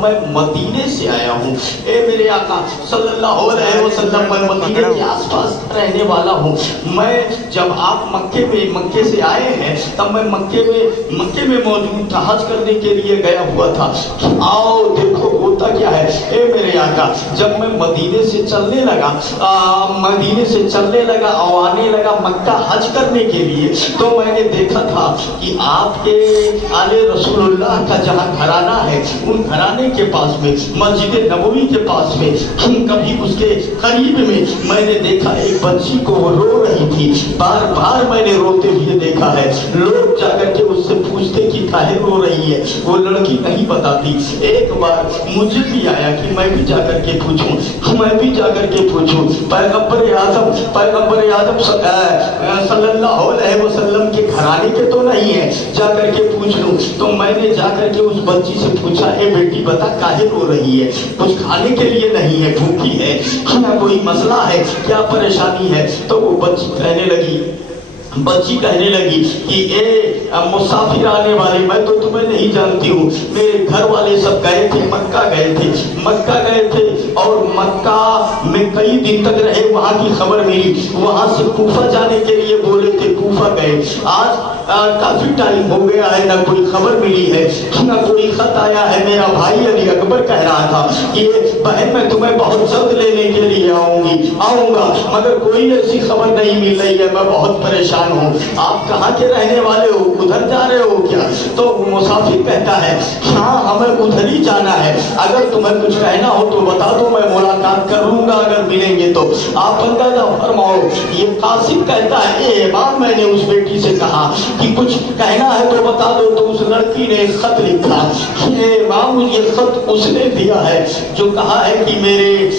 میں مدینے سے آیا ہوں. اے میرے آقا صلی اللہ علیہ وسلم, میں مدینے کے آس پاس رہنے والا ہوں. میں جب آپ مکے سے آئے ہیں تب میں مکے میں موجود تھا, حج کرنے کے لیے گیا ہوا تھا. آؤ دیکھو ہوتا کیا ہے. اے میرے آقا جب میں مدینے سے چلنے لگا اور آنے لگا مکہ حج کرنے کے لیے تو میں نے دیکھا تھا کہ آپ کے آل رسول اللہ کا جہاں گھرانہ ہے ان گھرانے کے پاس میں مسجد نبوی کے پاس میں کبھی اس کے قریب میں نے دیکھا ایک بچی کو وہ رو رہی تھی. بار بار میں نے روتے ہوئے دیکھا ہے. لوگ جا کر کے اس سے پوچھتے کہ کاہے رو رہی ہے, وہ لڑکی نہیں بتاتی. ایک بار مجھے بھی آیا کہ میں بھی جا کر کے پوچھوں پیغمبر اعظم صلی اللہ علیہ وسلم کے گھرانے کے تو نہیں ہے, جا کر کے پوچھ لوں. تو میں نے جا کر کے اس بچی سے پوچھا, اے بیٹی بتا کاہے رو رہی ہے, کچھ کھانے کے لیے نہیں ہے, بھوکی ہے, کیا کوئی مسئلہ ہے, کیا پریشانی ہے؟ تو وہ بچی کہنے لگی बच्ची कहने लगी कि मुसाफिर आने वाले, मैं तो तुम्हें नहीं जानती हूँ, मेरे घर वाले सब गए थे, मक्का गए थे और मक्का में कई दिन तक रहे, वहाँ की खबर मिली, वहाँ से कूफा जाने के लिए बोले थे, कूफा गए। आज काफी टाइम हो गया है, ना कोई खबर मिली है, ना कोई खत आया है। मेरा भाई अली अकबर कह रहा था कि बहन मैं तुम्हें बहुत जल्द लेने के लिए आऊंगा, मगर कोई ऐसी खबर नहीं मिल रही है, मैं बहुत परेशान हूँ। आप कहाँ के रहने वाले हो, उधर जा रहे हो क्या? तो मुसाफिर कहता है हाँ हमें उधर ही जाना है, अगर तुम्हें कुछ कहना हो तो बता दो, मैं मुलाकात करूंगा अगर मिलेंगे तो। आप अंदाजा फरमाओ। ये कासिम कहता है ए इमाम, मैंने उस बेटी से कहा कि कुछ कहना है तो बता दो, तो उस लड़की ने खत लिखा। ये इमाम ये खत उसने दिया है जो कहा है कि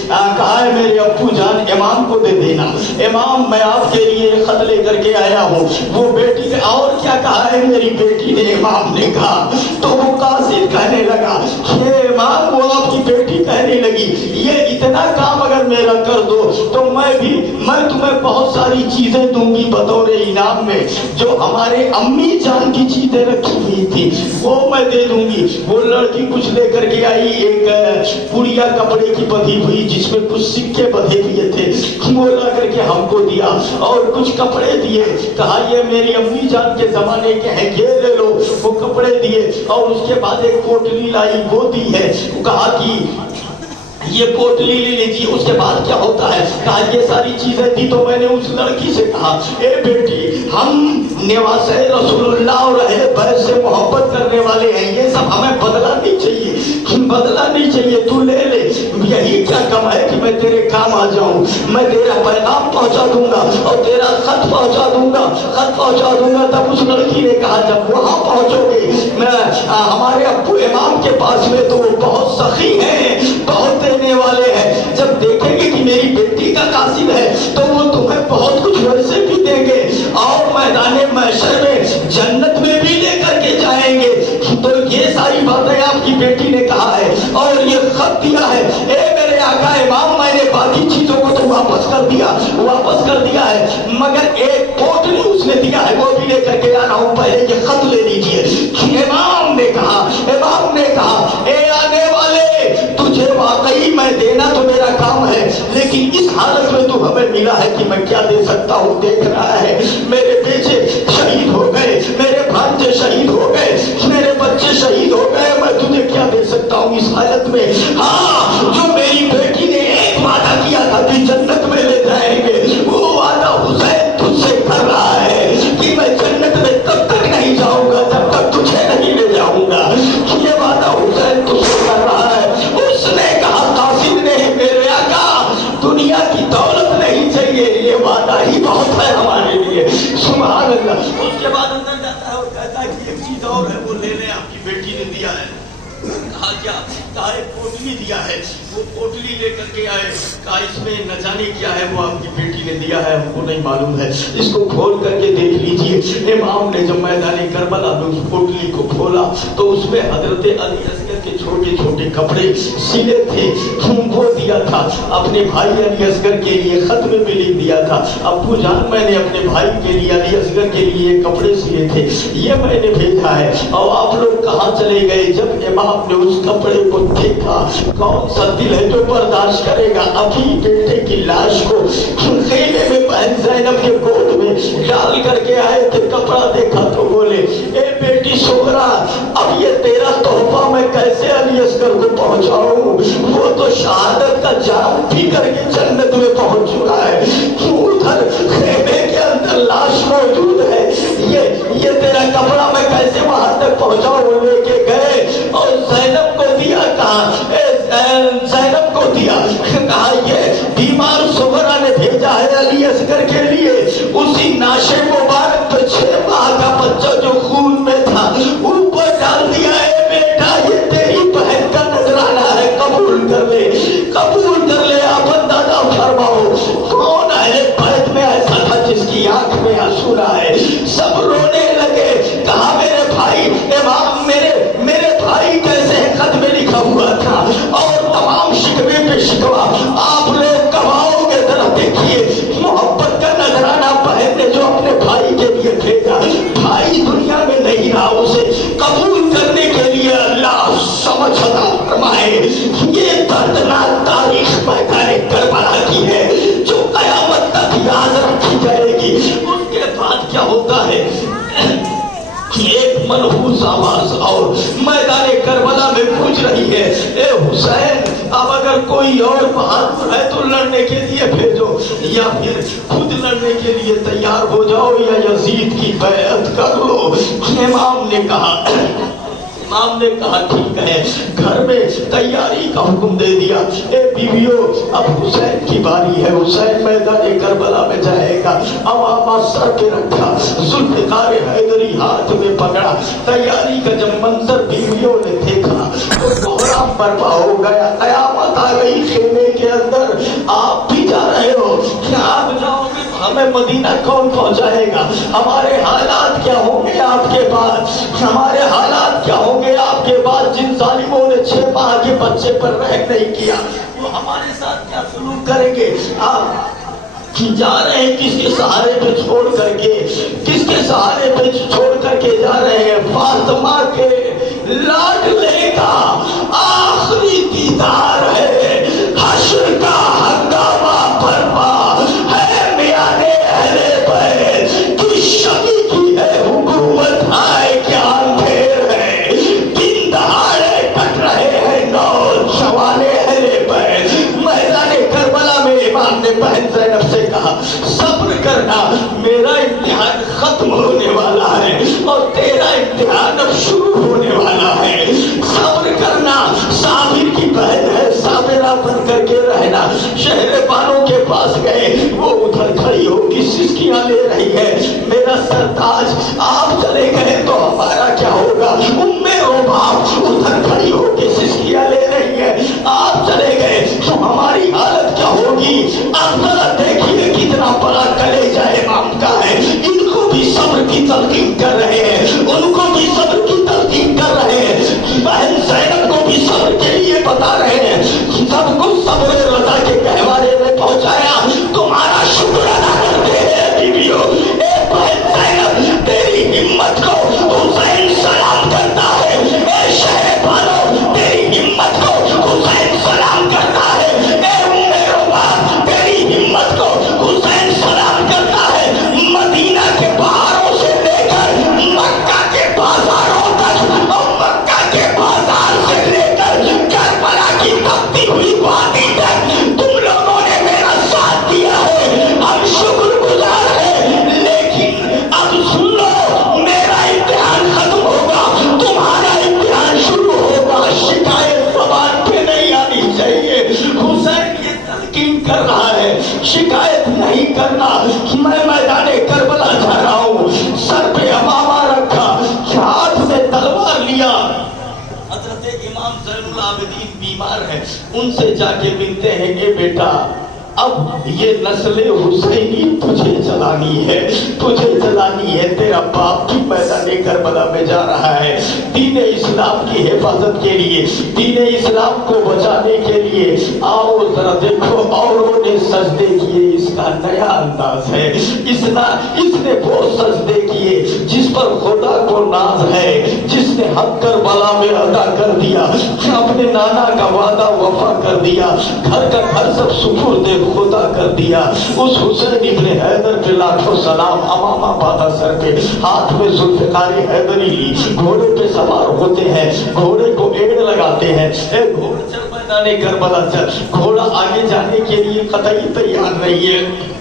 कहा है मेरे अब्बू जान इमाम को दे देना, इमाम मैं आपके लिए खत लेकर के आया हूँ। वो बेटी ने और क्या कहा है मेरी बेटी ने, इमाम ने कहा। तो वो कासिम कहने लगा ये इमाम, वो आपकी बेटी कहने लगी ये इतना काम अगर मेरा कर दो तो मैं तुम्हें बहुत सारी चीजें दूंगी बतौर इनाम में, जो हमारे अम्मी जान की चीजें रखी हुई थी वो मैं दे दूंगी। वो लड़की कुछ लेकर के आई, एक पुड़िया कपड़े की बंधी हुई जिसमें कुछ सिक्के बंधे हुए थे, वो ला करके हमको दिया और कुछ कपड़े दिए, कहा ये मेरी अम्मी जान के जमाने के हैं, ये ले लो। वो कपड़े दिए और उसके बाद एक पोटली लाई, वो दी है, कहा कि ये पोटली ले लीजिए। उसके बाद क्या होता है, कहा ये सारी चीजें दी। तो मैंने उस लड़की से कहा ए बेटी, हम निवासे रसूलुल्लाह और अहले बैत से मोहब्बत करने वाले हैं, ये सब हमें बदला नहीं चाहिए, तू ले ले। यही क्या कम है कि मैं तेरे काम आ जाऊं, मैं तेरा पैगाम पहुंचा दूंगा और तेरा खत पहुंचा दूंगा। तब उस लड़की ने कहा जब वहां पहुंचोगे हमारे अब्बू इमाम के पास में तो वो बहुत सखी हैं, बहुत देने वाले हैं, जब देखेंगे कि मेरी बेटी का कासिम है तो वो तुम्हें बहुत कुछ वैसे भी देंगे और मैदाने महशर में जन्नत में भी लेकर के जाएंगे। तो ये सारी बातें आपकी बेटी ने कहा है और ये खत दिया है। ए मेरे आका इमाम, मैंने बाकी चीजों को तो वापस कर दिया है, मगर एक पोटली उसने दिया है, वो भी लेकर के आ रहा हूं, पहले ये खत ले लीजिए। इमाम ने कहा ए आने वाले, तुझे वाकई मैं देना तो मेरा काम है, लेकिन इस हालत में तू हमें मिला है कि मैं क्या दे सकता हूँ। देख रहा है मेरे बेटे शहीद हो गए, मेरे भांजे शहीद हो गए, मेरे बच्चे शहीद हो गए, मैं तुझे क्या दे सकता हूँ इस हालत में। हाँ, जो मेरी बेटी ने एक वादा किया था कि जन्नत में ले जाएंगे, वो वादा हुसैन तुझसे कर रहा है कि मैं जन्नत में तब तक नहीं जाऊंगा जब तक तुझे नहीं ले जाऊंगा। ये वादा हुसैन तुझसे कर रहा है। उसने कहा कासिम ने, मेरे आका दुनिया की दौलत नहीं चाहिए, ये वादा ही बहुत है हमारे लिए। सुभान अल्लाह। उसके बाद अंदर जाता है और कहता है कि एक चीज और है, वो ले ले, आपकी बेटी ने दिया है। कहा क्या? कहा एक पोटली दिया है। वो पोटली लेकर के आए, कहा इसमें न जाने क्या है, वो आपकी बेटी ने दिया है, हमको नहीं मालूम है, इसको खोल करके देख लीजिए। इमाम ने जब मैदान करबला में उस पोटली को खोला तो उसमें हजरत अली असगर के छोटे छोटे कपड़े सिले थे, वो दिया था। अपने भाई अली असगर के लिए खत में भी लिख दिया था, अब्बू जान मैंने अपने भाई के लिए अली असगर के लिए कपड़े सिए थे, ये मैंने भेजा है। और आप लोग कहाँ चले गए? जब इमाम ने उस कपड़े को देखा, कौन सा दिल है जो बर्दाश्त करेगा अपनी बेटे की लाश को खेले में बहन ज़ैनब के गोद में डाल करके आए थे। कपड़ा देखा तो बोले ए बेटी सुगरा, अब ये तेरा तोहफा मैं कैसे अली असगर को पहुंचाऊं? वो तो शहादत का जाम पी करके जन्नत में पहुंच चुका है, उधर खेमे के अंदर लाश मौजूद है, ये तेरा कपड़ा मैं कैसे वहां तक पहुंचाऊं? लेके गए और ज़ैनब को दिया। कहा ज़ैनब को दिया, कहा ये बीमार सुगरा ने भेजा है अली असगर के लिए। उसी नाशे मुबारक पे 6 माह का बच्चा जो खून में था ऊपर डाल दिया है। बेटा ये तेरी बहन का नजराना है, कबूल कर ले। आप अंदाजा फरमाओ कौन अहले बैत में ऐसा था जिसकी आंख में आंसू आए? सब रोने लगे। कहा मेरे भाई इमाम, मेरे भाई कैसे खत में लिखा हुआ था और तमाम शिकवे पे शिकवा। आप लोग गवाहों के तरफ देखिए, मोहब्बत का नजराना बहन ने जो अपने भाई के मनहूस आवाज और मैदान करबला में पूछ रही है, ए हुसैन, अब अगर कोई और बहादुर है तो लड़ने के लिए भेजो, या फिर खुद लड़ने के लिए तैयार हो जाओ, या यजीद की बैअत कर लो। इमाम ने कहा ठीक है, घर में तैयारी का हुक्म दे दिया। ए बीवियों, अब हुसैन की बारी है, हुसैन मैदान करबला में जाएगा। अमामा सर पे रखा, जुल्फ़िकार हैदरी हाथ में पकड़ा। तैयारी का जब मंजर बीवियों ने देखा तो कोहराम बर्पा हो गया, कयामत आ गई खेमे के अंदर। आप भी जा रहे हो, क्या आप जाओगे? हमें मदीना कौन पहुंचाएगा? हमारे हालात क्या होंगे आपके बाद? हमारे हालात क्या होंगे आपके बाद? जिन जालिमों ने 6 माह के बच्चे पर रहम नहीं किया, वो हमारे साथ क्या सलूक करेंगे? आप जा रहे हैं किसके सहारे पे छोड़ करके, किसके सहारे पे छोड़ करके जा रहे हैं? फातिमा के लाडले का आखिरी दीदार है, हश्र का हंगामा बर्पा है, मियाने अहले बैत की शमी की है हुकूमत, आए क्या अंधेर है, दिन दहाड़े कट रहे हैं नौजवाने अहले बैत। मैदान करबला में इमाम ने बहन ज़ैनब से कहा, सब्र करना, मेरा इम्तिहान खत्म होने वाला है और तेरा इम्तिहान अब शुरू होने वाला है। सब्र करना, साबिर की बहन है, साबिरा बन करके रहना। शहर बानों के पास गए, वो उधर खड़ी होगी सिसकियां ले रही है, मेरा सरताज आप चले गए तो हमारा क्या होगा? उम्मे रुबाब उधर खड़ी होगी सिसकियां ले रही है, आप चले गए तो हमारी हालत क्या होगी? आप जरा देखिए कितना बड़ा कलेजा इमाम का है। इनको भी सब्र की तलकीन कर रहे हैं, उनको भी सब्र की तलकीन कर रहे हैं, बहन ज़ैनब को भी सब्र के लिए बता रहे हैं। सबको सब्र रज़ा के गहवारे में पहुंचाया, तुम्हारा शुक्र अदा करते हैं बीवियों। ए बहन ज़ैनब, तेरी हिम्मत को हुसैन सलाम करता है। ए शहर वालों, तेरी हिम्मत को हुसैन सलाम करता है। ए उम्मे रुबाब, तेरी हिम्मत को हुसैन सलाम करता है। मदीना के बाहरों से लेकर मक्का के बाजारों तक और मक्का के बाजार से लेकर करबला की तपती हुई वादी तक तुम लोगों ने मेरा साथ दिया है, हम शुक्रगुजार हैं। लेकिन अब सुन लो, मेरा इम्तिहान खत्म होगा, तुम्हारा इम्तिहान शुरू होगा। शिकायत ज़बान पे नहीं आनी चाहिए। हुसैन ये तलकीन कर रहा है, शिकायत नहीं करना। मैं मैदाने करबला जा रहा हूँ, सर पे अमामा रखा, हाथ में तलवार लिया। हजरत इमाम ज़ैनुल आबिदीन बीमार है, उनसे जाके मिलते हैं, ए बेटा, अब ये नस्ले हुसैनी तुझे चलानी है, तुझे चलानी है। तेरा बाप भी मैदाने करबला में जा रहा है दीन इस्लाम की हिफाजत के लिए, दीन इस्लाम को बचाने के लिए। आओ जरा देखो, औरों ने सजदे किए, इसका नया अंदाज है। इसने वो सजदे किए जिस पर खुदा को नाज है, जिसने हक करबला में अदा कर दिया, अपने नाना का वादा वफा कर दिया, घर का घर सब सुपुर्द खुदा कर दिया। उस हुसैन इब्ने हैदर पे लाखों सलाम। अमामा बांधा सर पे, हाथ में जुल्फ़िकार हैदरी ली, घोड़े पे सवार होते हैं, घोड़े को एड़ लगाते हैं। ए घोड़ा चल मैदाने करबला चल। घोड़ा आगे जाने के लिए कतई तैयार नहीं है,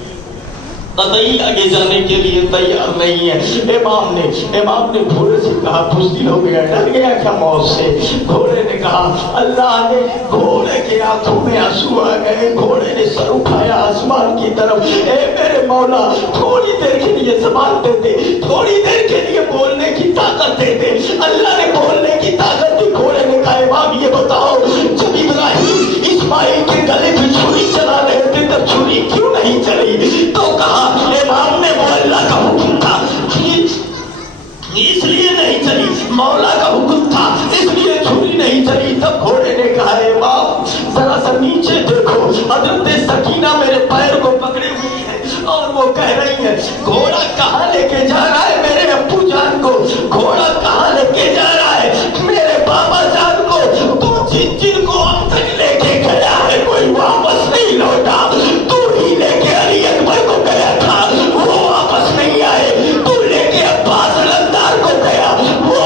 कतई आगे जाने के लिए तैयार नहीं है। इमाम ने घोड़े से कहा, बुज़दिल हो गया, डर गया क्या मौत से? घोड़े ने कहा, अल्लाह ने, घोड़े के आंखों में आंसू आ गए, घोड़े ने सर उठाया आसमान की तरफ। ए मेरे मौला, थोड़ी देर के लिए ज़बान दे दे, थोड़ी देर के लिए बोलने की ताकत दे दे। अल्लाह ने बोलने की ताकत दी। घोड़े ने कहा, इमाम ये बताओ, जब इब्राहिम इस्माइल के गले पे छुरी चला रहे थे तब छुरी क्यों नहीं चली? तो कहा, इमाम ने वो अल्लाह का हुक्म था इसलिए नहीं चली, मौला का हुक्म था इसलिए छुरी नहीं चली। तब घोड़े ने कहा, इमाम जरा सा नीचे देखो, हजरत सकीना मेरे पैर को पकड़े हुई है और वो कह रही है, घोड़ा कहाँ लेके जा रहा है मेरे अब्बू जान को? घोड़ा कहाँ लेके जा रहा है मेरे बाबा जान को? तो जिनको अब तक लेके गया है कोई वापस नहीं लौटा, तू ही लेके अली अकबर को गया था, वो वापस नहीं आए। तू लेके अब्बास लंदार को गया, वो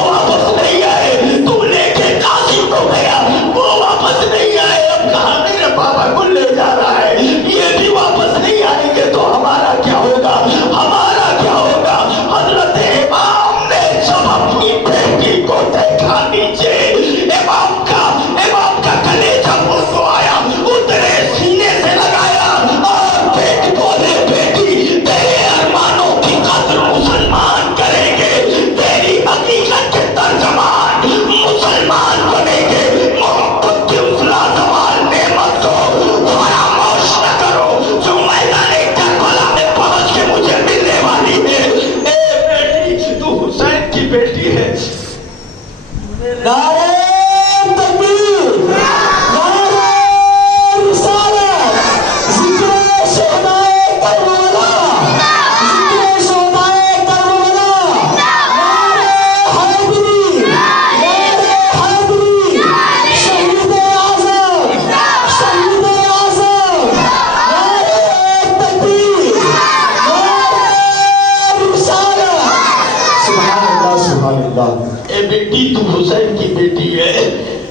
ए बेटी तू हुसैन की बेटी है,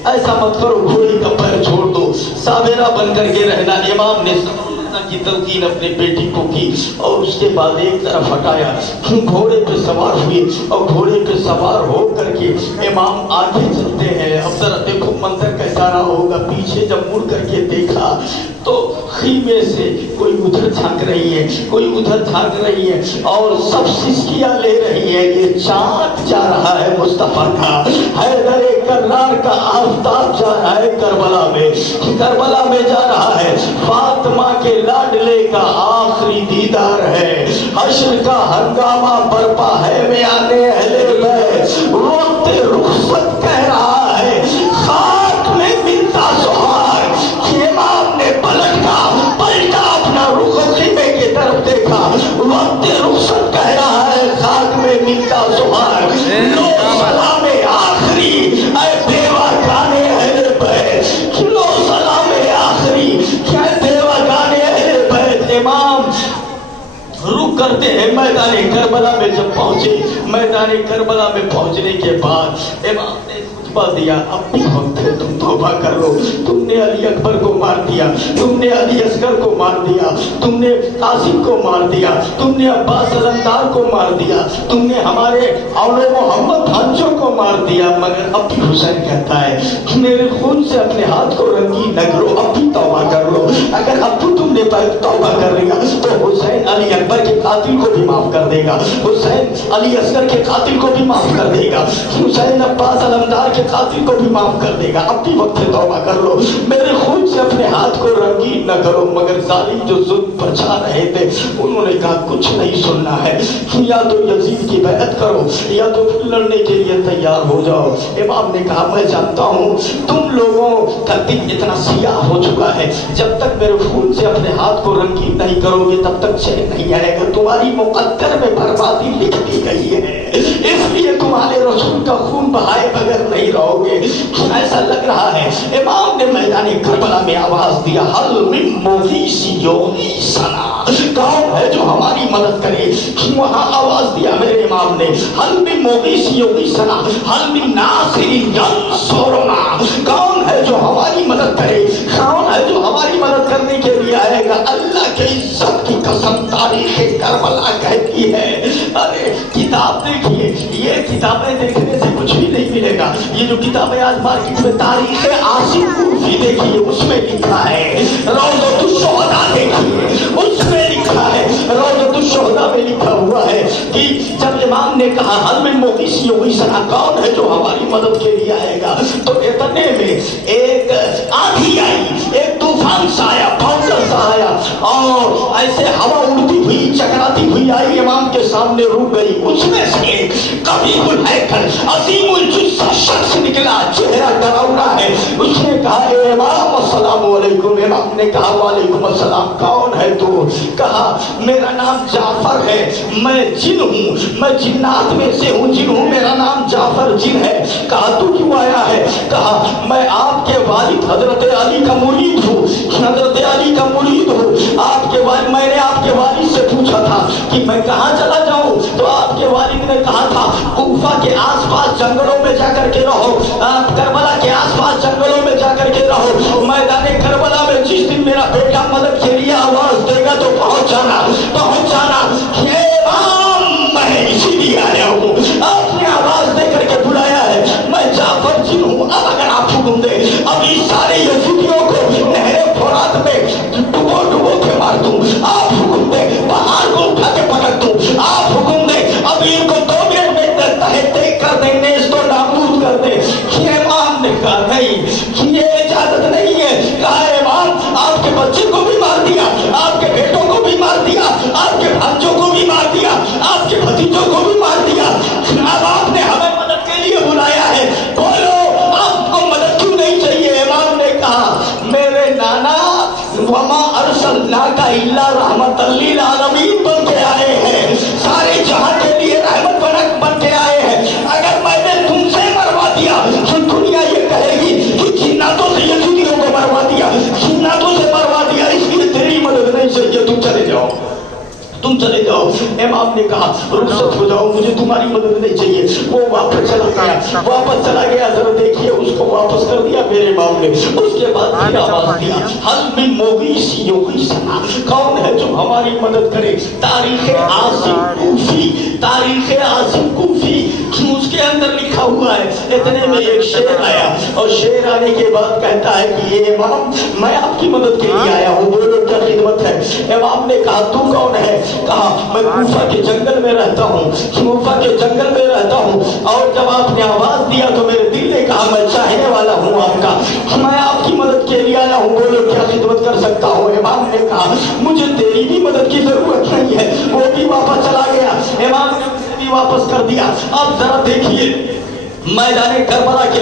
ऐसा मत करो, घोड़ी का पैर छोड़ दो, सावेरा बन करके रहना। इमाम ने की तलकीन अपने बेटी को की और उसके बाद एक तरफ हटाया, घोड़े पे सवार हुए और घोड़े पे सवार हो करके इमाम आगे चलते हैं। अब जरा देखो मंजर कैसा रहा होगा, पीछे जब मुड़ करके देखा तो खीमे से कोई उधर झांक रही है, कोई उधर झांक रही है और सब सिसकियां ले रही है। ये चांद जा रहा है मुस्तफा का, हैदर कर्रार का आफताब जा रहा है करबला में, करबला में जा रहा है। फातिमा के लाडले का आखिरी दीदार है, हश्र का हंगामा बरपा है में आने अहले बैत, वक्त रुखसत कह रहा है, खाक में मिलता सुहार। इमाम ने पलटा अपना रुख खीमे की तरफ देखा, वक्त रुखसत कह रहा है, खाक में मिलता सुहार। लो सलाम आखिरी ऐ देवा गाने अहले बैत, लो सलाम आखिरी क्या देवा गाने अहले बैत। इमाम रुक करते हैं मैदान करबला में। जब पहुंचे मैदान करबला में पहुंचने के बाद इमाम ने दिया, अब भी वक्त है, तुम तौबा कर लो। तुमने अली अकबर को मार दिया, तुमने अली असगर को मार दिया, तुमने कासिम को मार दिया, तुमने अब्बास अलंदार को मार दिया, तुमने हमारे औले मोहम्मद भांजों को मार दिया, मगर अब भी हुसैन कहता है मेरे खून से अपने हाथ को रंगीन न करो, अब भी तौबा कर लो। अगर अब भी तुमने तौबा कर लिया तो हुसैन अली अकबर के कातिल को भी माफ कर देगा, हुसैन अली असगर के कातिल को भी माफ कर देगा, हुसैन अब्बास अलंदार के कातिल को भी माफ कर देगा। अब भी वक्त है, तौबा कर लो, मेरे खून से अपने हाथ को रंगीन न करो। मगर जालिम जो जुल्म बचा रहे थे उन्होंने कहा कुछ नहीं सुनना है, या तो यजीद की बैअत करो या तो लड़ने के लिए तैयार हो जाओ। इमाम ने कहा मैं जानता हूँ तुम लोगों का दिल इतना सियाह हो चुका है, जब तक मेरे खून से अपने हाथ को रंगीन नहीं करोगे तब तक चैन नहीं आएगा। तुम्हारी मुकद्दर में बर्बादी लिख दी गई है, इसलिए तुम्हारे रसूल का खून बहाए बगैर नहीं रहोगे। ऐसा लग रहा है। इमाम ने मैदान करबला में आवाज दिया, हल मिन मुगीसियोगी सना, कौन है जो हमारी मदद करे। वहां आवाज दिया मेरे इमाम ने, हल मिन मुगीसियोगी सना, हल मिन नासिरिन यंसुरुना, कौन है जो हमारी मदद करे, कौन है जो हमारी मदद करने के लिए आएगा। अल्लाह के इज्जत की कसम तारीख करबला कहती है। अरे किताब देखिए, ये किताबें देखने से कुछ भी नहीं मिलेगा। ये जो किताबें आज मार्केट में तारीख आसिफ उर्फी देखिए, उसमें लिखा है, रौज़तुश शुहदा देखिए उसमें लिखा है, रौज़तुश शुहदा में लिखा हुआ है कि जब इमाम ने कहा हल मिन मुगीसियोगी सना, कौन है जो हमारी मदद के लिए आएगा, तो इतने में एक आंधी आई, एक तूफान सा आया, फाउंडर सा आया और ऐसे हवा उड़ती हुई चकराती हुई आई, इमाम के सामने रुक गई। उसमें से एक कबीहुल हैकल अजीमुल जुस्सा शख्स निकला, चेहरा डरावना है। उसने कहा ए इमाम अस्सलामु अलैकुम। इमाम ने कहा वालेकुम अस्सलाम, कौन है तू। कहा मेरा नाम जाफर है, मैं जिन हूँ, मैं जिन्नात में से हूँ, जिन हूँ, मेरा नाम जाफर जिन है। कहा तू क्यों आया है। कहा मैं आपके वालिद हजरत अली का मुरीद हूँ, हजरत अली का मुरीद हूँ। आपके वालिद, मैंने आपके वालिद से पूछा था कि मैं कहाँ चला जाऊँ, तो आपके वालिद ने कहा था कूफा के आसपास जंगलों में जाकर के रहो, करबला के आसपास जंगलों में जाकर के रहो। मैदान करबला में जिस दिन मेरा बेटा मदद के लिए आवाज देगा तो पहुंच जाना, पहुंच जाना। मैं इसीलिए आया हूँ, आपने आवाज दे करके बुलाया है, मैं जाफर जिन हूँ। अब अगर आप हुक्म दे, अब इस सारे यजीदियों को नहरे फुरात में डुबो डुबो के मार दूं, आप हुक्म दे पहाड़ को उठा के पटक दूं, आप हुक्म दे अब इनको 2 मिनट में तहते कर देंगे, इसको नाबूद कर दे। इमाम ने कहा नहीं, ये इजाजत नहीं है। कहा इमाम आपके बच्चे को भी मार दिया, आपके बेटों को भी मार दिया, आपके भांजों को भी मार दिया, आपके भतीजों को भी मार दिया। अब आपने हमें मदद के लिए बुलाया है, बोलो आपको मदद क्यों नहीं चाहिए। इमाम ने कहा मेरे नाना वमा अरसलनाका इल्ला रहमतल लिल आलमीन बन के आए हैं, सारे जहां के लिए रहमत बन के आए हैं। अगर मैंने तुमसे मरवा दिया तो दुनिया ये कहेगी कि जिन्नातों से यजीदियों को मरवा दिया, जिन्नातों से मरवा दिया, इसलिए तेरी मदद नहीं चाहिए, तुम चले जाओ, तुम चले जाओ। इमाम ने कहा रुखसत हो जाओ, मुझे तुम्हारी मदद नहीं चाहिए। वो वापस चला गया। जरा देखिए उसको वापस कर दिया मेरे इमाम ने। उसके बाद फिर आवाज दिया हल मिन मोगीसी योगीसना, कौन है जो हमारी मदद करे? तारीख आसिम कूफी उसके अंदर लिखा हुआ है। इतने में एक शेर आया और शेर आने के बाद कहता है कि ये इमाम मैं आपकी मदद के लिए आया हूँ, बोलो क्या खिदमत है? इमाम ने कहा तू कौन है? कहा मैं कूफा के जंगल में रहता हूँ, कूफा के जंगल में रहता हूँ। और जब आपने आवाज दिया तो मेरे दिल ने कहा मैं चाहने वाला हूँ आपका, मैं आपकी मदद के लिए आया हूँ, बोलो क्या खिदमत कर सकता हूँ? इमाम ने कहा मुझे तेरी भी मदद की जरूरत नहीं है। वो भी वापस चला गया, इमाम ने उसे भी वापस कर दिया। अब जरा देखिए मैदान करबला के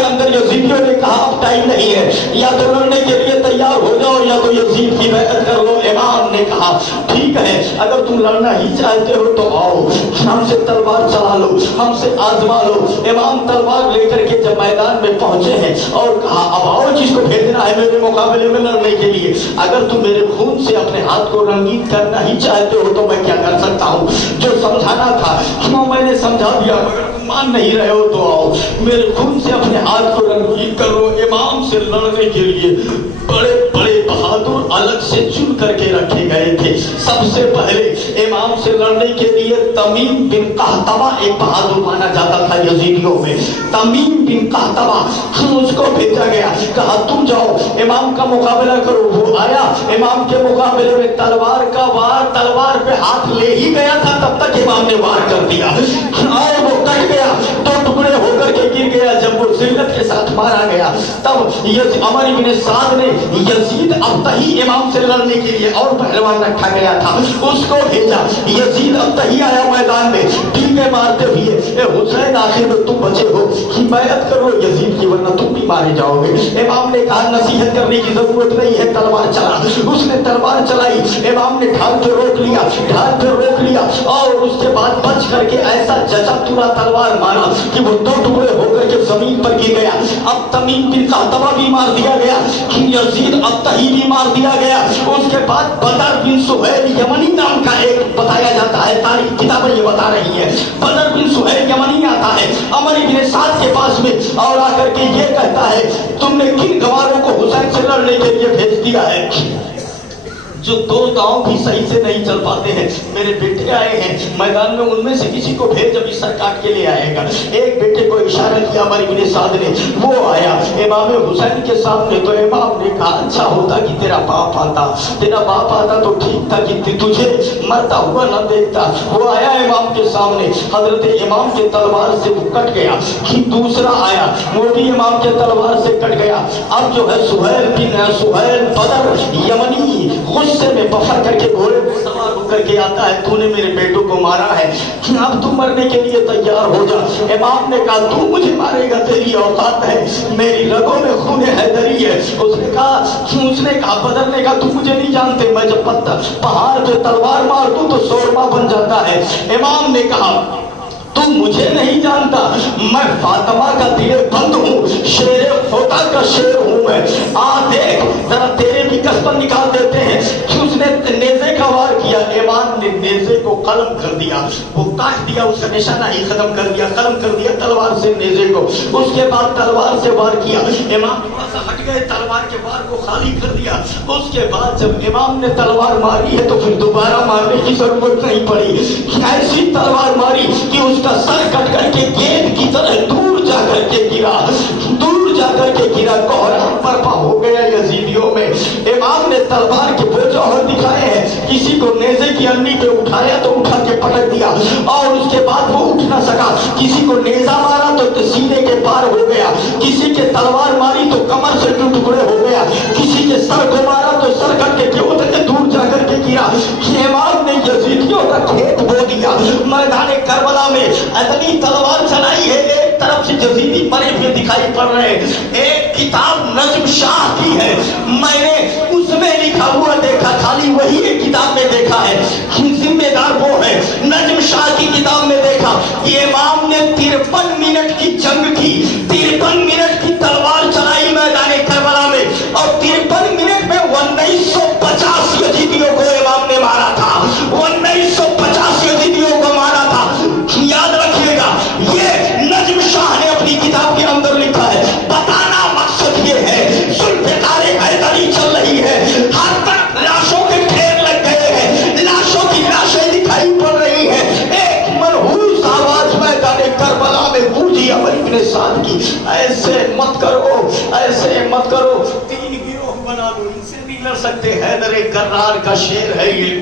अंदर यजीदियों ने कहा अब टाइम नहीं है, या तो लड़ने के लिए तैयार हो जाओ या तो यजीद की बैअत कर लो। इमाम ने कहा ठीक है, अगर तुम लड़ना ही चाहते हो तो आओ, हमसे तलवार चला लो, हमसे आजमा लो। इमाम तलवार लेकर के जब मैदान में पहुंचे हैं और कहा अब आओ, जिसको भेजना है मेरे मुकाबले में लड़ने के लिए। अगर तुम मेरे खून से अपने हाथ को रंगीन करना ही चाहते हो तो मैं क्या कर सकता हूँ? जो समझाना था वो मैंने समझा दिया, मगर मान नहीं रहे हो तो आओ, मेरे खून से अपने हाथ को रंगीन करो। इमाम से लड़ने के लिए बड़े बड़े बहादुर अलग से चुन करके रखे गए थे। सबसे पहले इमाम से लड़ने के लिए तमीम बिन कहतबा एक बहादुर माना जाता था यजीदियों में। तमीम बिन कहतबा उसको भेजा गया, कहा तुम जाओ इमाम का मुकाबला करो। वो आया, इमाम के मुकाबले में तलवार का वार, तलवार पे हाथ ले ही गया था तब तक इमाम ने वार कर दिया और वो कट गया, दो टुकड़े होकर के गिर गया। जब वो जिल्लत के साथ मारा गया तब अमर इब्न साद ने यजीद अब्तही इमाम से लड़ने के लिए और पहलवान रखा गया था, उसको भेजा। यजीद अब्तही आया मैदान में, टीके मारते हुए हुसैन आखिर में तुम बचे हो, हिमायत करो यजीद की वरना तुम भी मारे जाओगे। इमाम ने कहा नसीहत करने की जरूरत नहीं है, तलवार चला। उसने तलवार चलाई, इमाम ने ढाल पे रोक लिया और उसके बाद बच करके ऐसा जचा तुरा तलवार मारा कि वो दो टुकड़े होकर के जमीन पर गिर गया। अब तमीम बिन कहतबा भी मार दिया गया, यजीद अब्तही भी मार दिया गया। उसके बाद बदर बिन सुहैल यमनी नाम का एक बताया जाता है, तारीख किताबें ये बता रही है। बदर बिन सुहैल यमनी आता है अमर इब्न साद के पास में और आकर के ये कहता है तुमने किन गवारों को हुसैन से लड़ने के लिए भेज दिया है? जो दो दांव भी सही से नहीं चल पाते हैं, मेरे बेटे आए हैं मैदान में, उनमें से किसी को भेज, अभी सर काट के ले आएगा। एक बेटे को इशारा किया अमर इब्न साद ने, वो आया इमाम हुसैन के सामने। तो इमाम ने कहा अच्छा होता कि तेरा बाप आता तो ठीक था कि तुझे मरता हुआ न देखता। वो आया इमाम के सामने, हजरत इमाम के तलवार से वो कट गया। दूसरा आया, वो भी इमाम के तलवार से कट गया। अब जो है सुहैल बदर यमनी गुस्से में बफर करके घोड़े पर सवार होकर के आता है, तूने मेरे बेटों को मारा है, अब तू मरने के लिए तैयार हो जा। इमाम ने कहा तू मुझे मारेगा, तेरी औकात है, मेरी रगों में खून हैदरी है। उसने कहा बदर ने कहा तू मुझे नहीं जानते, मैं जब पहाड़ पे तलवार मार दूं तो शोरमा बन जाता है। इमाम ने कहा तू मुझे नहीं जानता, मैं फातिमा का दिले बंद हूँ, शेर खोता का शेर हूँ मैं। देख जरा तेरे भी कसम निकाल देते हैं कि उसने नेज़े का वार किया। इमाम ने नेज़े को कलम कर दिया, वो काट दिया, उसका निशाना ही खत्म कर दिया, कलम कर दिया तलवार से नेज़े को। उसके बाद तलवार से वार किया, इमाम थोड़ा सा हट गए, तलवार के वार को खाली कर दिया। उसके बाद जब इमाम ने तलवार मारी है तो फिर दोबारा मारने की जरूरत नहीं पड़ी। ऐसी तलवार मारी कि उसका सर कट करके गेंद की तरह दूर जाकर के गिरा, कोहराम बर्पा हो गया यजीदियों में। इमाम ने तलवार के दो जौहर दिखाए हैं, किसी को नेज़े की अन्नी पे उठाया तो उठा के पटक दिया और उसके बाद वो उठ ना सका। किसी को नेज़ा मारा तो सीने के पार हो गया, किसी के तलवार मारी तो कमर से टुकड़े हो गया, किसी के सर को मारा तो सर कट के दूर जाकर के गिरा। इमाम ने यजीदियों का खेत बो दिया। मैदान करबला में इतनी तलवार चलाई है, एक तरफ से यजीदी मरे हुए दिखाई पड़ रहे हैं। एक किताब नजम शाह की है, मैंने उसमें लिखा हुआ देखा, खाली वही एक किताब में देखा है, जिम्मेदार वो है। नजम शाह की किताब में देखा कि इमाम ने 53 मिनट की जंग की, 53 मिनट की तलवार चलाई मैदान करबला में और 53 मिनट में 1950 यजीदियों को इमाम ने मारा था। 1950 نہ سکتے. حیدر کرار کا شعر ہے یہ.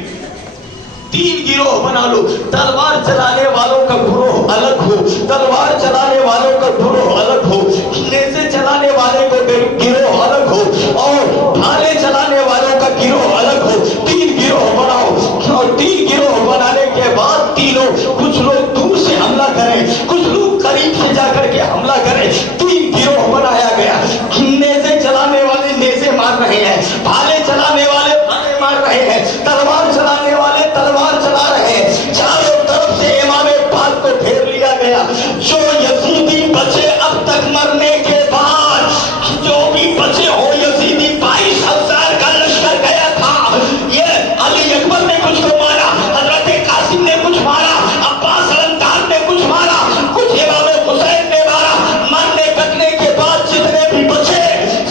3 گروہ بنا لو. تلوار چلانے والوں کا گروہ الگ ہو, تلوار چلانے والوں کا گروہ الگ ہو, نیزے چلانے والے کو گروہ الگ ہو, اور بھالے چلانے والوں کا گروہ الگ ہو. 3 گروہ بناؤ, اور 3 گروہ بنانے کے بعد تینوں, کچھ لوگ دور سے حملہ کریں, کچھ لوگ قریب سے جا کر کے حملہ کریں. 3 گروہ بنایا گیا. نیزے چلانے والے نیزے مار رہے ہیں, بھالے چلانے والے بھالے مار رہے ہیں, تلوار چلانے والے تلوار چلا رہے ہیں. چاروں طرف سے امام پاک کو گھیر لیا گیا. جو یزیدی بچے اب تک مرنے کے بعد, جو بھی بچے ہو یزیدی, 22,000 کا لشکر گیا تھا. یہ علی اکبر نے کچھ کو مارا, حضرت قاسم نے کچھ مارا, عباس علمدار نے کچھ مارا, کچھ امام حسین نے مارا. مرنے کٹنے کے بعد جتنے بھی بچے,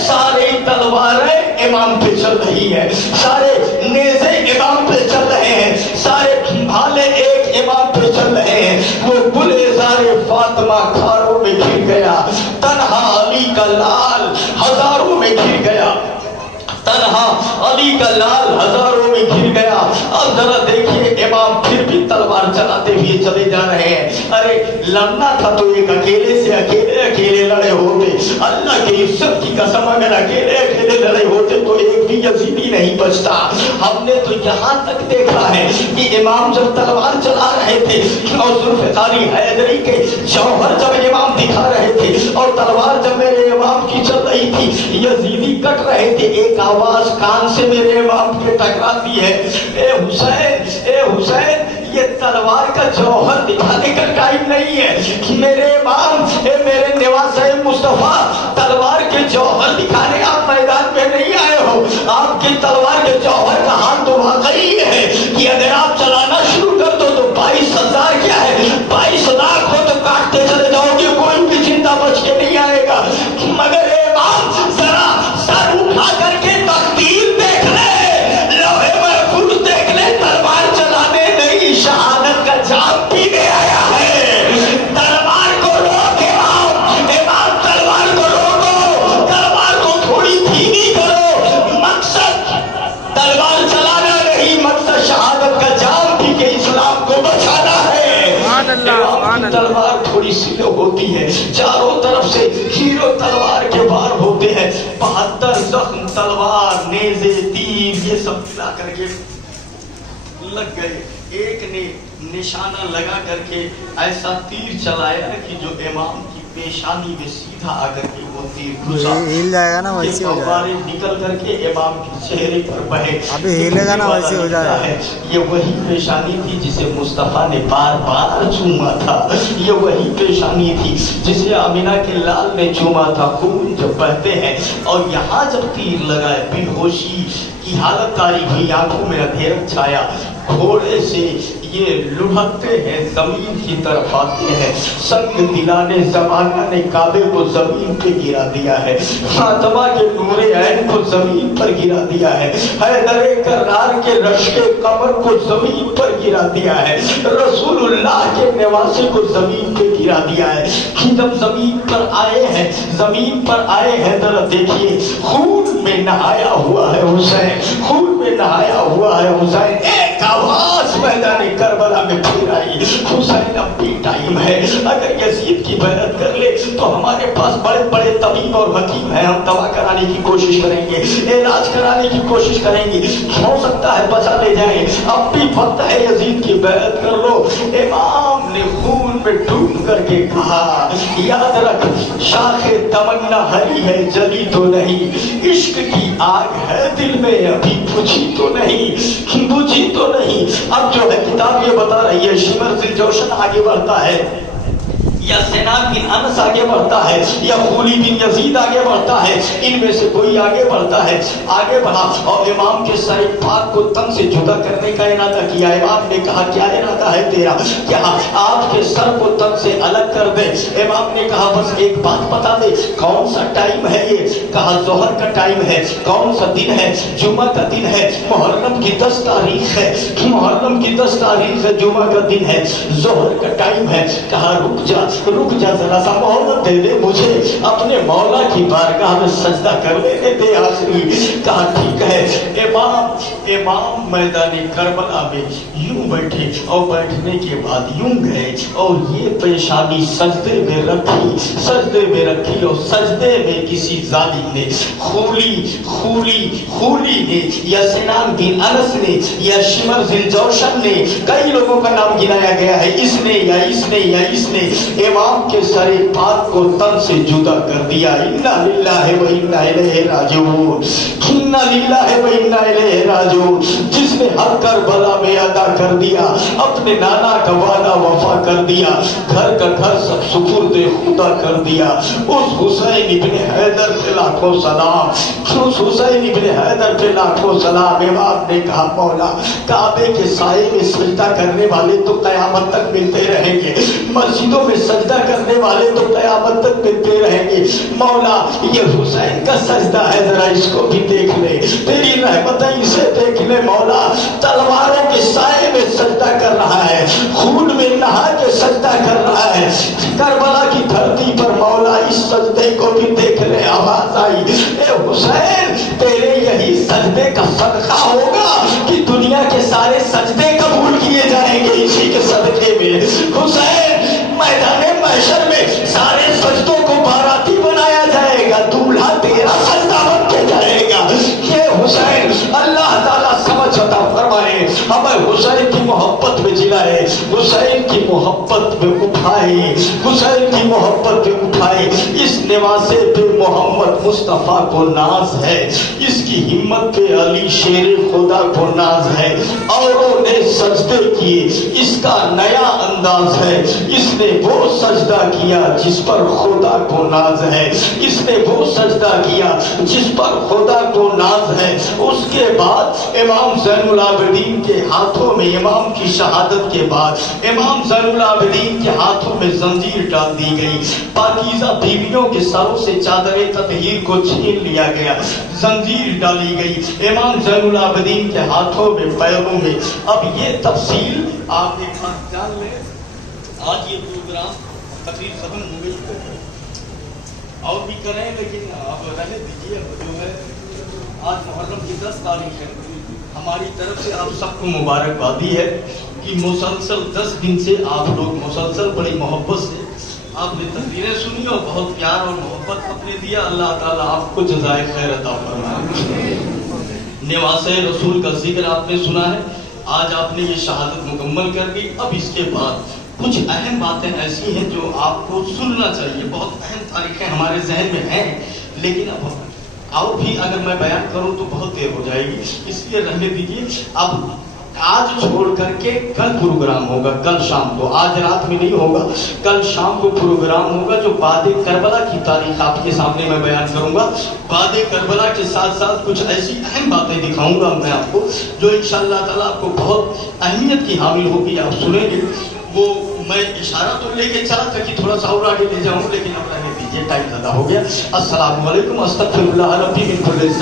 سارے تلواریں امام پہ چل رہی ہے, سارے نیزے امام پہ چل رہے ہیں, سارے بھالے ایک امام پہ چل رہے ہیں. وہ گلزار فاطمہ کھاروں میں گر گیا, تنہا علی کا لال ہزاروں میں گر گیا, تنہا علی کا لال ہزاروں میں گر گیا. اب ذرا دیکھیے امام پھر بھی تلوار چلاتے ہوئے چلے جا رہے ہیں. ارے لڑنا تھا تو ایک اکیلے سے اکیلے لڑے ہوتے. اللہ کی عزت کی قسم, اگر اکیلے لڑے ہوتے تو ایک بھی یزیدی نہیں بچتا. ہم نے تو یہاں تک دیکھا ہے کہ امام جب تلوار چلا رہے تھے اور ذوالفقاری حیدری کے جوہر جب امام دکھا رہے تھے, اور تلوار جب میرے امام کی چل رہی تھی, یزیدی کٹ رہے تھے, ایک آواز کان سے میرے امام کے ٹکراتی ہے, اے حسین, اے حسین, یہ تلوار کا جوہر دکھانے کا ٹائم نہیں ہے. میرے امام, اے میرے نواسہ مصطفیٰ, تلوار کے جوہر دکھانے آپ میدان میں نہیں آئے ہو. آپ کی تلوار کے جوہر کا حال تو واقعی ہے کہ اگر آپ چلانا شروع کر دو تو 22,000 کیا ہے, 22 لاکھ ہو تو کاٹتے چلے جاؤ گے, کوئی بھی زندہ بچ کے نہیں آئے گا. مگر امام ذرا سر اٹھا کر کے تقدیر دیکھ لے, لوہے محفوظ دیکھ لے, تلوار چلانے نہیں شہادت کا جام پینے آیا ہے. تلوار کو روک امام, تلوار کو روکو, تلوار کو تھوڑی دھیمی کرو. مقصد تلوار چلانا نہیں, مقصد شہادت کا جام پی کے اسلام کو بچانا ہے. امام کی تلوار تھوڑی سلو ہوتی ہے, چاروں طرف سے ہیرو تلوار کے بار ہوتے ہیں. 72 زخم تلوار, نیزے, تیر, یہ سب ملا کر کے لگ گئے. ایک نے نشانہ لگا کر کے ایسا تیر چلایا کہ جو امام کی پیشانی میں سیدھا آ کر کے وہ تیر گھسا. ہل جائے گا نا ویسے ہو جائے گا, نکل کر کے امام کے چہرے پر بہے. ابھی ہلے گا نا ویسے ہو جائے گا. یہ وہی پیشانی تھی جسے مصطفیٰ نے بار بار چوما تھا. یہ وہی پیشانی تھی جسے آمینہ کے لال نے چوما تھا. خون جب بہتے ہیں اور یہاں جب تیر لگائے, بے ہوشی کی حالت تاری ہوئی, آنکھوں میں اندھیرا چھایا. گھوڑے سے یہ لڑھکتے ہیں, زمین کی طرف آتے ہیں. سنگ دلانے زمانہ نے کعبے کو زمین پہ گرا دیا ہے, فاطمہ کے نور عین کو زمین پر گرا دیا ہے, حیدر کرار کے رشک قمر کو زمین پر گرا دیا ہے, رسول اللہ کے نواسے کو زمین پہ گرا دیا ہے. کہ جب زمین پر آئے ہیں, زمین پر آئے ہیں, ذرا دیکھیے خون میں نہایا ہوا ہے حسین, خون میں نہایا ہوا ہے حسین. ایک آواز میدان کربلا میں پھر آئی, حسین اب بھی ٹائم ہے, اگر یزید کی بیعت کر لے تو ہمارے پاس بڑے بڑے طبیب اور حکیم ہیں, ہم دوا کرانے کی کوشش کریں گے, علاج کرانے کی کوشش کریں گے, ہو سکتا ہے بچا لے جائیں. اب بھی وقت ہے, یزید کی بیعت کر لو. امام نے خون میں ڈوب کر کے کہا, یاد رکھ شاخ تمنا ہری ہے, جلی تو نہیں, عشق کی آگ ہے دل میں, ابھی بجھی تو نہیں, بجھی تو نہیں. اب جو ہے کتاب یہ بتا رہی ہے, شمر ذی الجوشن آگے بڑھتا ہے, یا سنان بن انس آگے بڑھتا ہے, یا خولی بن یزید آگے بڑھتا ہے, ان میں سے کوئی آگے بڑھتا ہے. آگے بڑھا اور امام کے سر پاک کو تن سے جدا کرنے کا ارادہ کیا. امام نے کہا کیا ارادہ ہے تیرا, کیا آپ کے سر کو تن سے الگ کر دے. امام نے کہا بس ایک بات بتا دے, کون سا ٹائم ہے یہ. کہا ظہر کا ٹائم ہے. کون سا دن ہے, جمعہ کا دن ہے, محرم کی 10 تاریخ ہے, محرم کی 10 تاریخ ہے, جمعہ کا دن ہے, ظہر کا ٹائم ہے. کہا رک جا, रुक जा, जरा सा मोहब्बत दे दे मुझे, अपने मौला की बारगाह में सजदा कर लेने दे आखिरी। कहा ठीक है। इमाम मैदानी करबला में यूं बैठे और बैठने के बाद यूं गए और ये पेशानी सजदे में रखी और सजदे में किसी जालिम ने खूली ने या सिनान बिन अनस ने या शिमर बिन जौशन ने, कई लोगों का नाम गिनाया गया है, इसने इमाम के सरे पाक को तन से जुदा कर दिया। इन्ना लिल्लाहि व इन्ना इलैहि राजिऊन, इन्ना लिल्लाहि व इन्ना इलैहि राजिऊन। जिसने हर करबला में अदा कर दिया, अपने नाना का वादा वफा कर दिया, घर का घर सब सुपुर्दे खुदा कर दिया, उस हुसैन इब्ने हैदर पे लाखों सलाम, उस हुसैन इब्ने हैदर पे लाखों सलाम। इमाम ने कहा मौला, काबे के साए में सजदा करने वाले तो कयामत तक मिलते रहेंगे, मस्जिदों में सजदा करने वाले तो कयामत तक मिलते रहेंगे। मौला ये हुसैन का सजदा है, जरा इसको भी देख ले, तेरी रहमत इसे देख ले मौला। तलवारों के साए में सजदा कर रहा है, खून में नहा के सजदा कर रहा है करबला की धरती पर। मौला इस सजदे को भी देख ले। आवाज आई, ए हुसैन तेरे यही सजदे का सदका होगा कि दुनिया के सारे सजदे कबूल किए जाएंगे इसी के सदके में। हुसैन मैदाने महशर में सारे सजदों को बाराती बनाया जाएगा, दूल्हा तेरा सजदा बन के जाएगा। ये हुसैन अल्लाह ताला समझ अता फरमाए, हमें हुसैन की मोहब्बत में जिलाए, हुसैन की मोहब्बत में उठाए, हुसैन की मोहब्बत में उठाए। इस निवासे पे मोहम्मद मुस्तफा को नाज है, इसकी हिम्मत पे अली शेर खुदा को नाज है। औरों ने सजदे किए, इसका नया अंदाज है, इसने वो सजदा किया जिस पर खुदा को नाज है, इसने वो सजदा किया जिस पर खुदा को नाज है। उसके बाद इमाम ज़ैनुल आबिदीन के हाथों में, इमाम की शहादत के बाद इमाम ज़ैनुल आबिदीन के हाथों में जंजीर डाल दी गई, पाकीज़ा बीवियों के सरों से चादरे ततहीर को छीन लिया गया, जंजीर डाली गई इमाम ज़ैनुल आबिदीन के हाथों में, पैरों में। अब ये तफसील आप एक बात जान लें। आज ये प्रोग्राम तकरीर खत्म हो गई और भी करें, लेकिन अब रहने दीजिए। जो है आज मुहर्रम की 10 तारीख है, हमारी तरफ से आप सबको मुबारकबादी है कि मुसलसल 10 दिन से आप लोग मुसलसल बड़ी मोहब्बत से आपने तकरीरें सुनी और बहुत प्यार और मोहब्बत अपने दिया। अल्लाह ताला आपको जज़ाए खैर अता फरमाए। नवासे रसूल का जिक्र आपने सुना है, आज आपने ये शहादत मुकम्मल कर दी। अब इसके बाद कुछ अहम बातें ऐसी हैं जो आपको सुनना चाहिए। बहुत अहम तारीखें हमारे जहन में हैं, लेकिन अब और भी अगर मैं बयान करूं तो बहुत देर हो जाएगी, इसलिए रहने दीजिए। अब आज छोड़ करके कल प्रोग्राम होगा, कल शाम को, आज रात में नहीं होगा, कल शाम को प्रोग्राम होगा जो बादे करबला की तारीख आपके सामने मैं बयान करूंगा। बादे करबला के साथ साथ कुछ ऐसी अहम बातें दिखाऊंगा मैं आपको जो इंशाअल्लाह ताला आपको बहुत अहमियत की हामिल होगी, आप सुनेंगे। वो मैं इशारा तो लेके चला था कि थोड़ा सा और आगे ले जाऊं, लेकिन अब रहने दीजिए, टाइम ज्यादा हो गया। अस्सलामु अलैकुम, अस्तगफिरुल्लाह रब्बी मिन कुल्ली ज़ंब।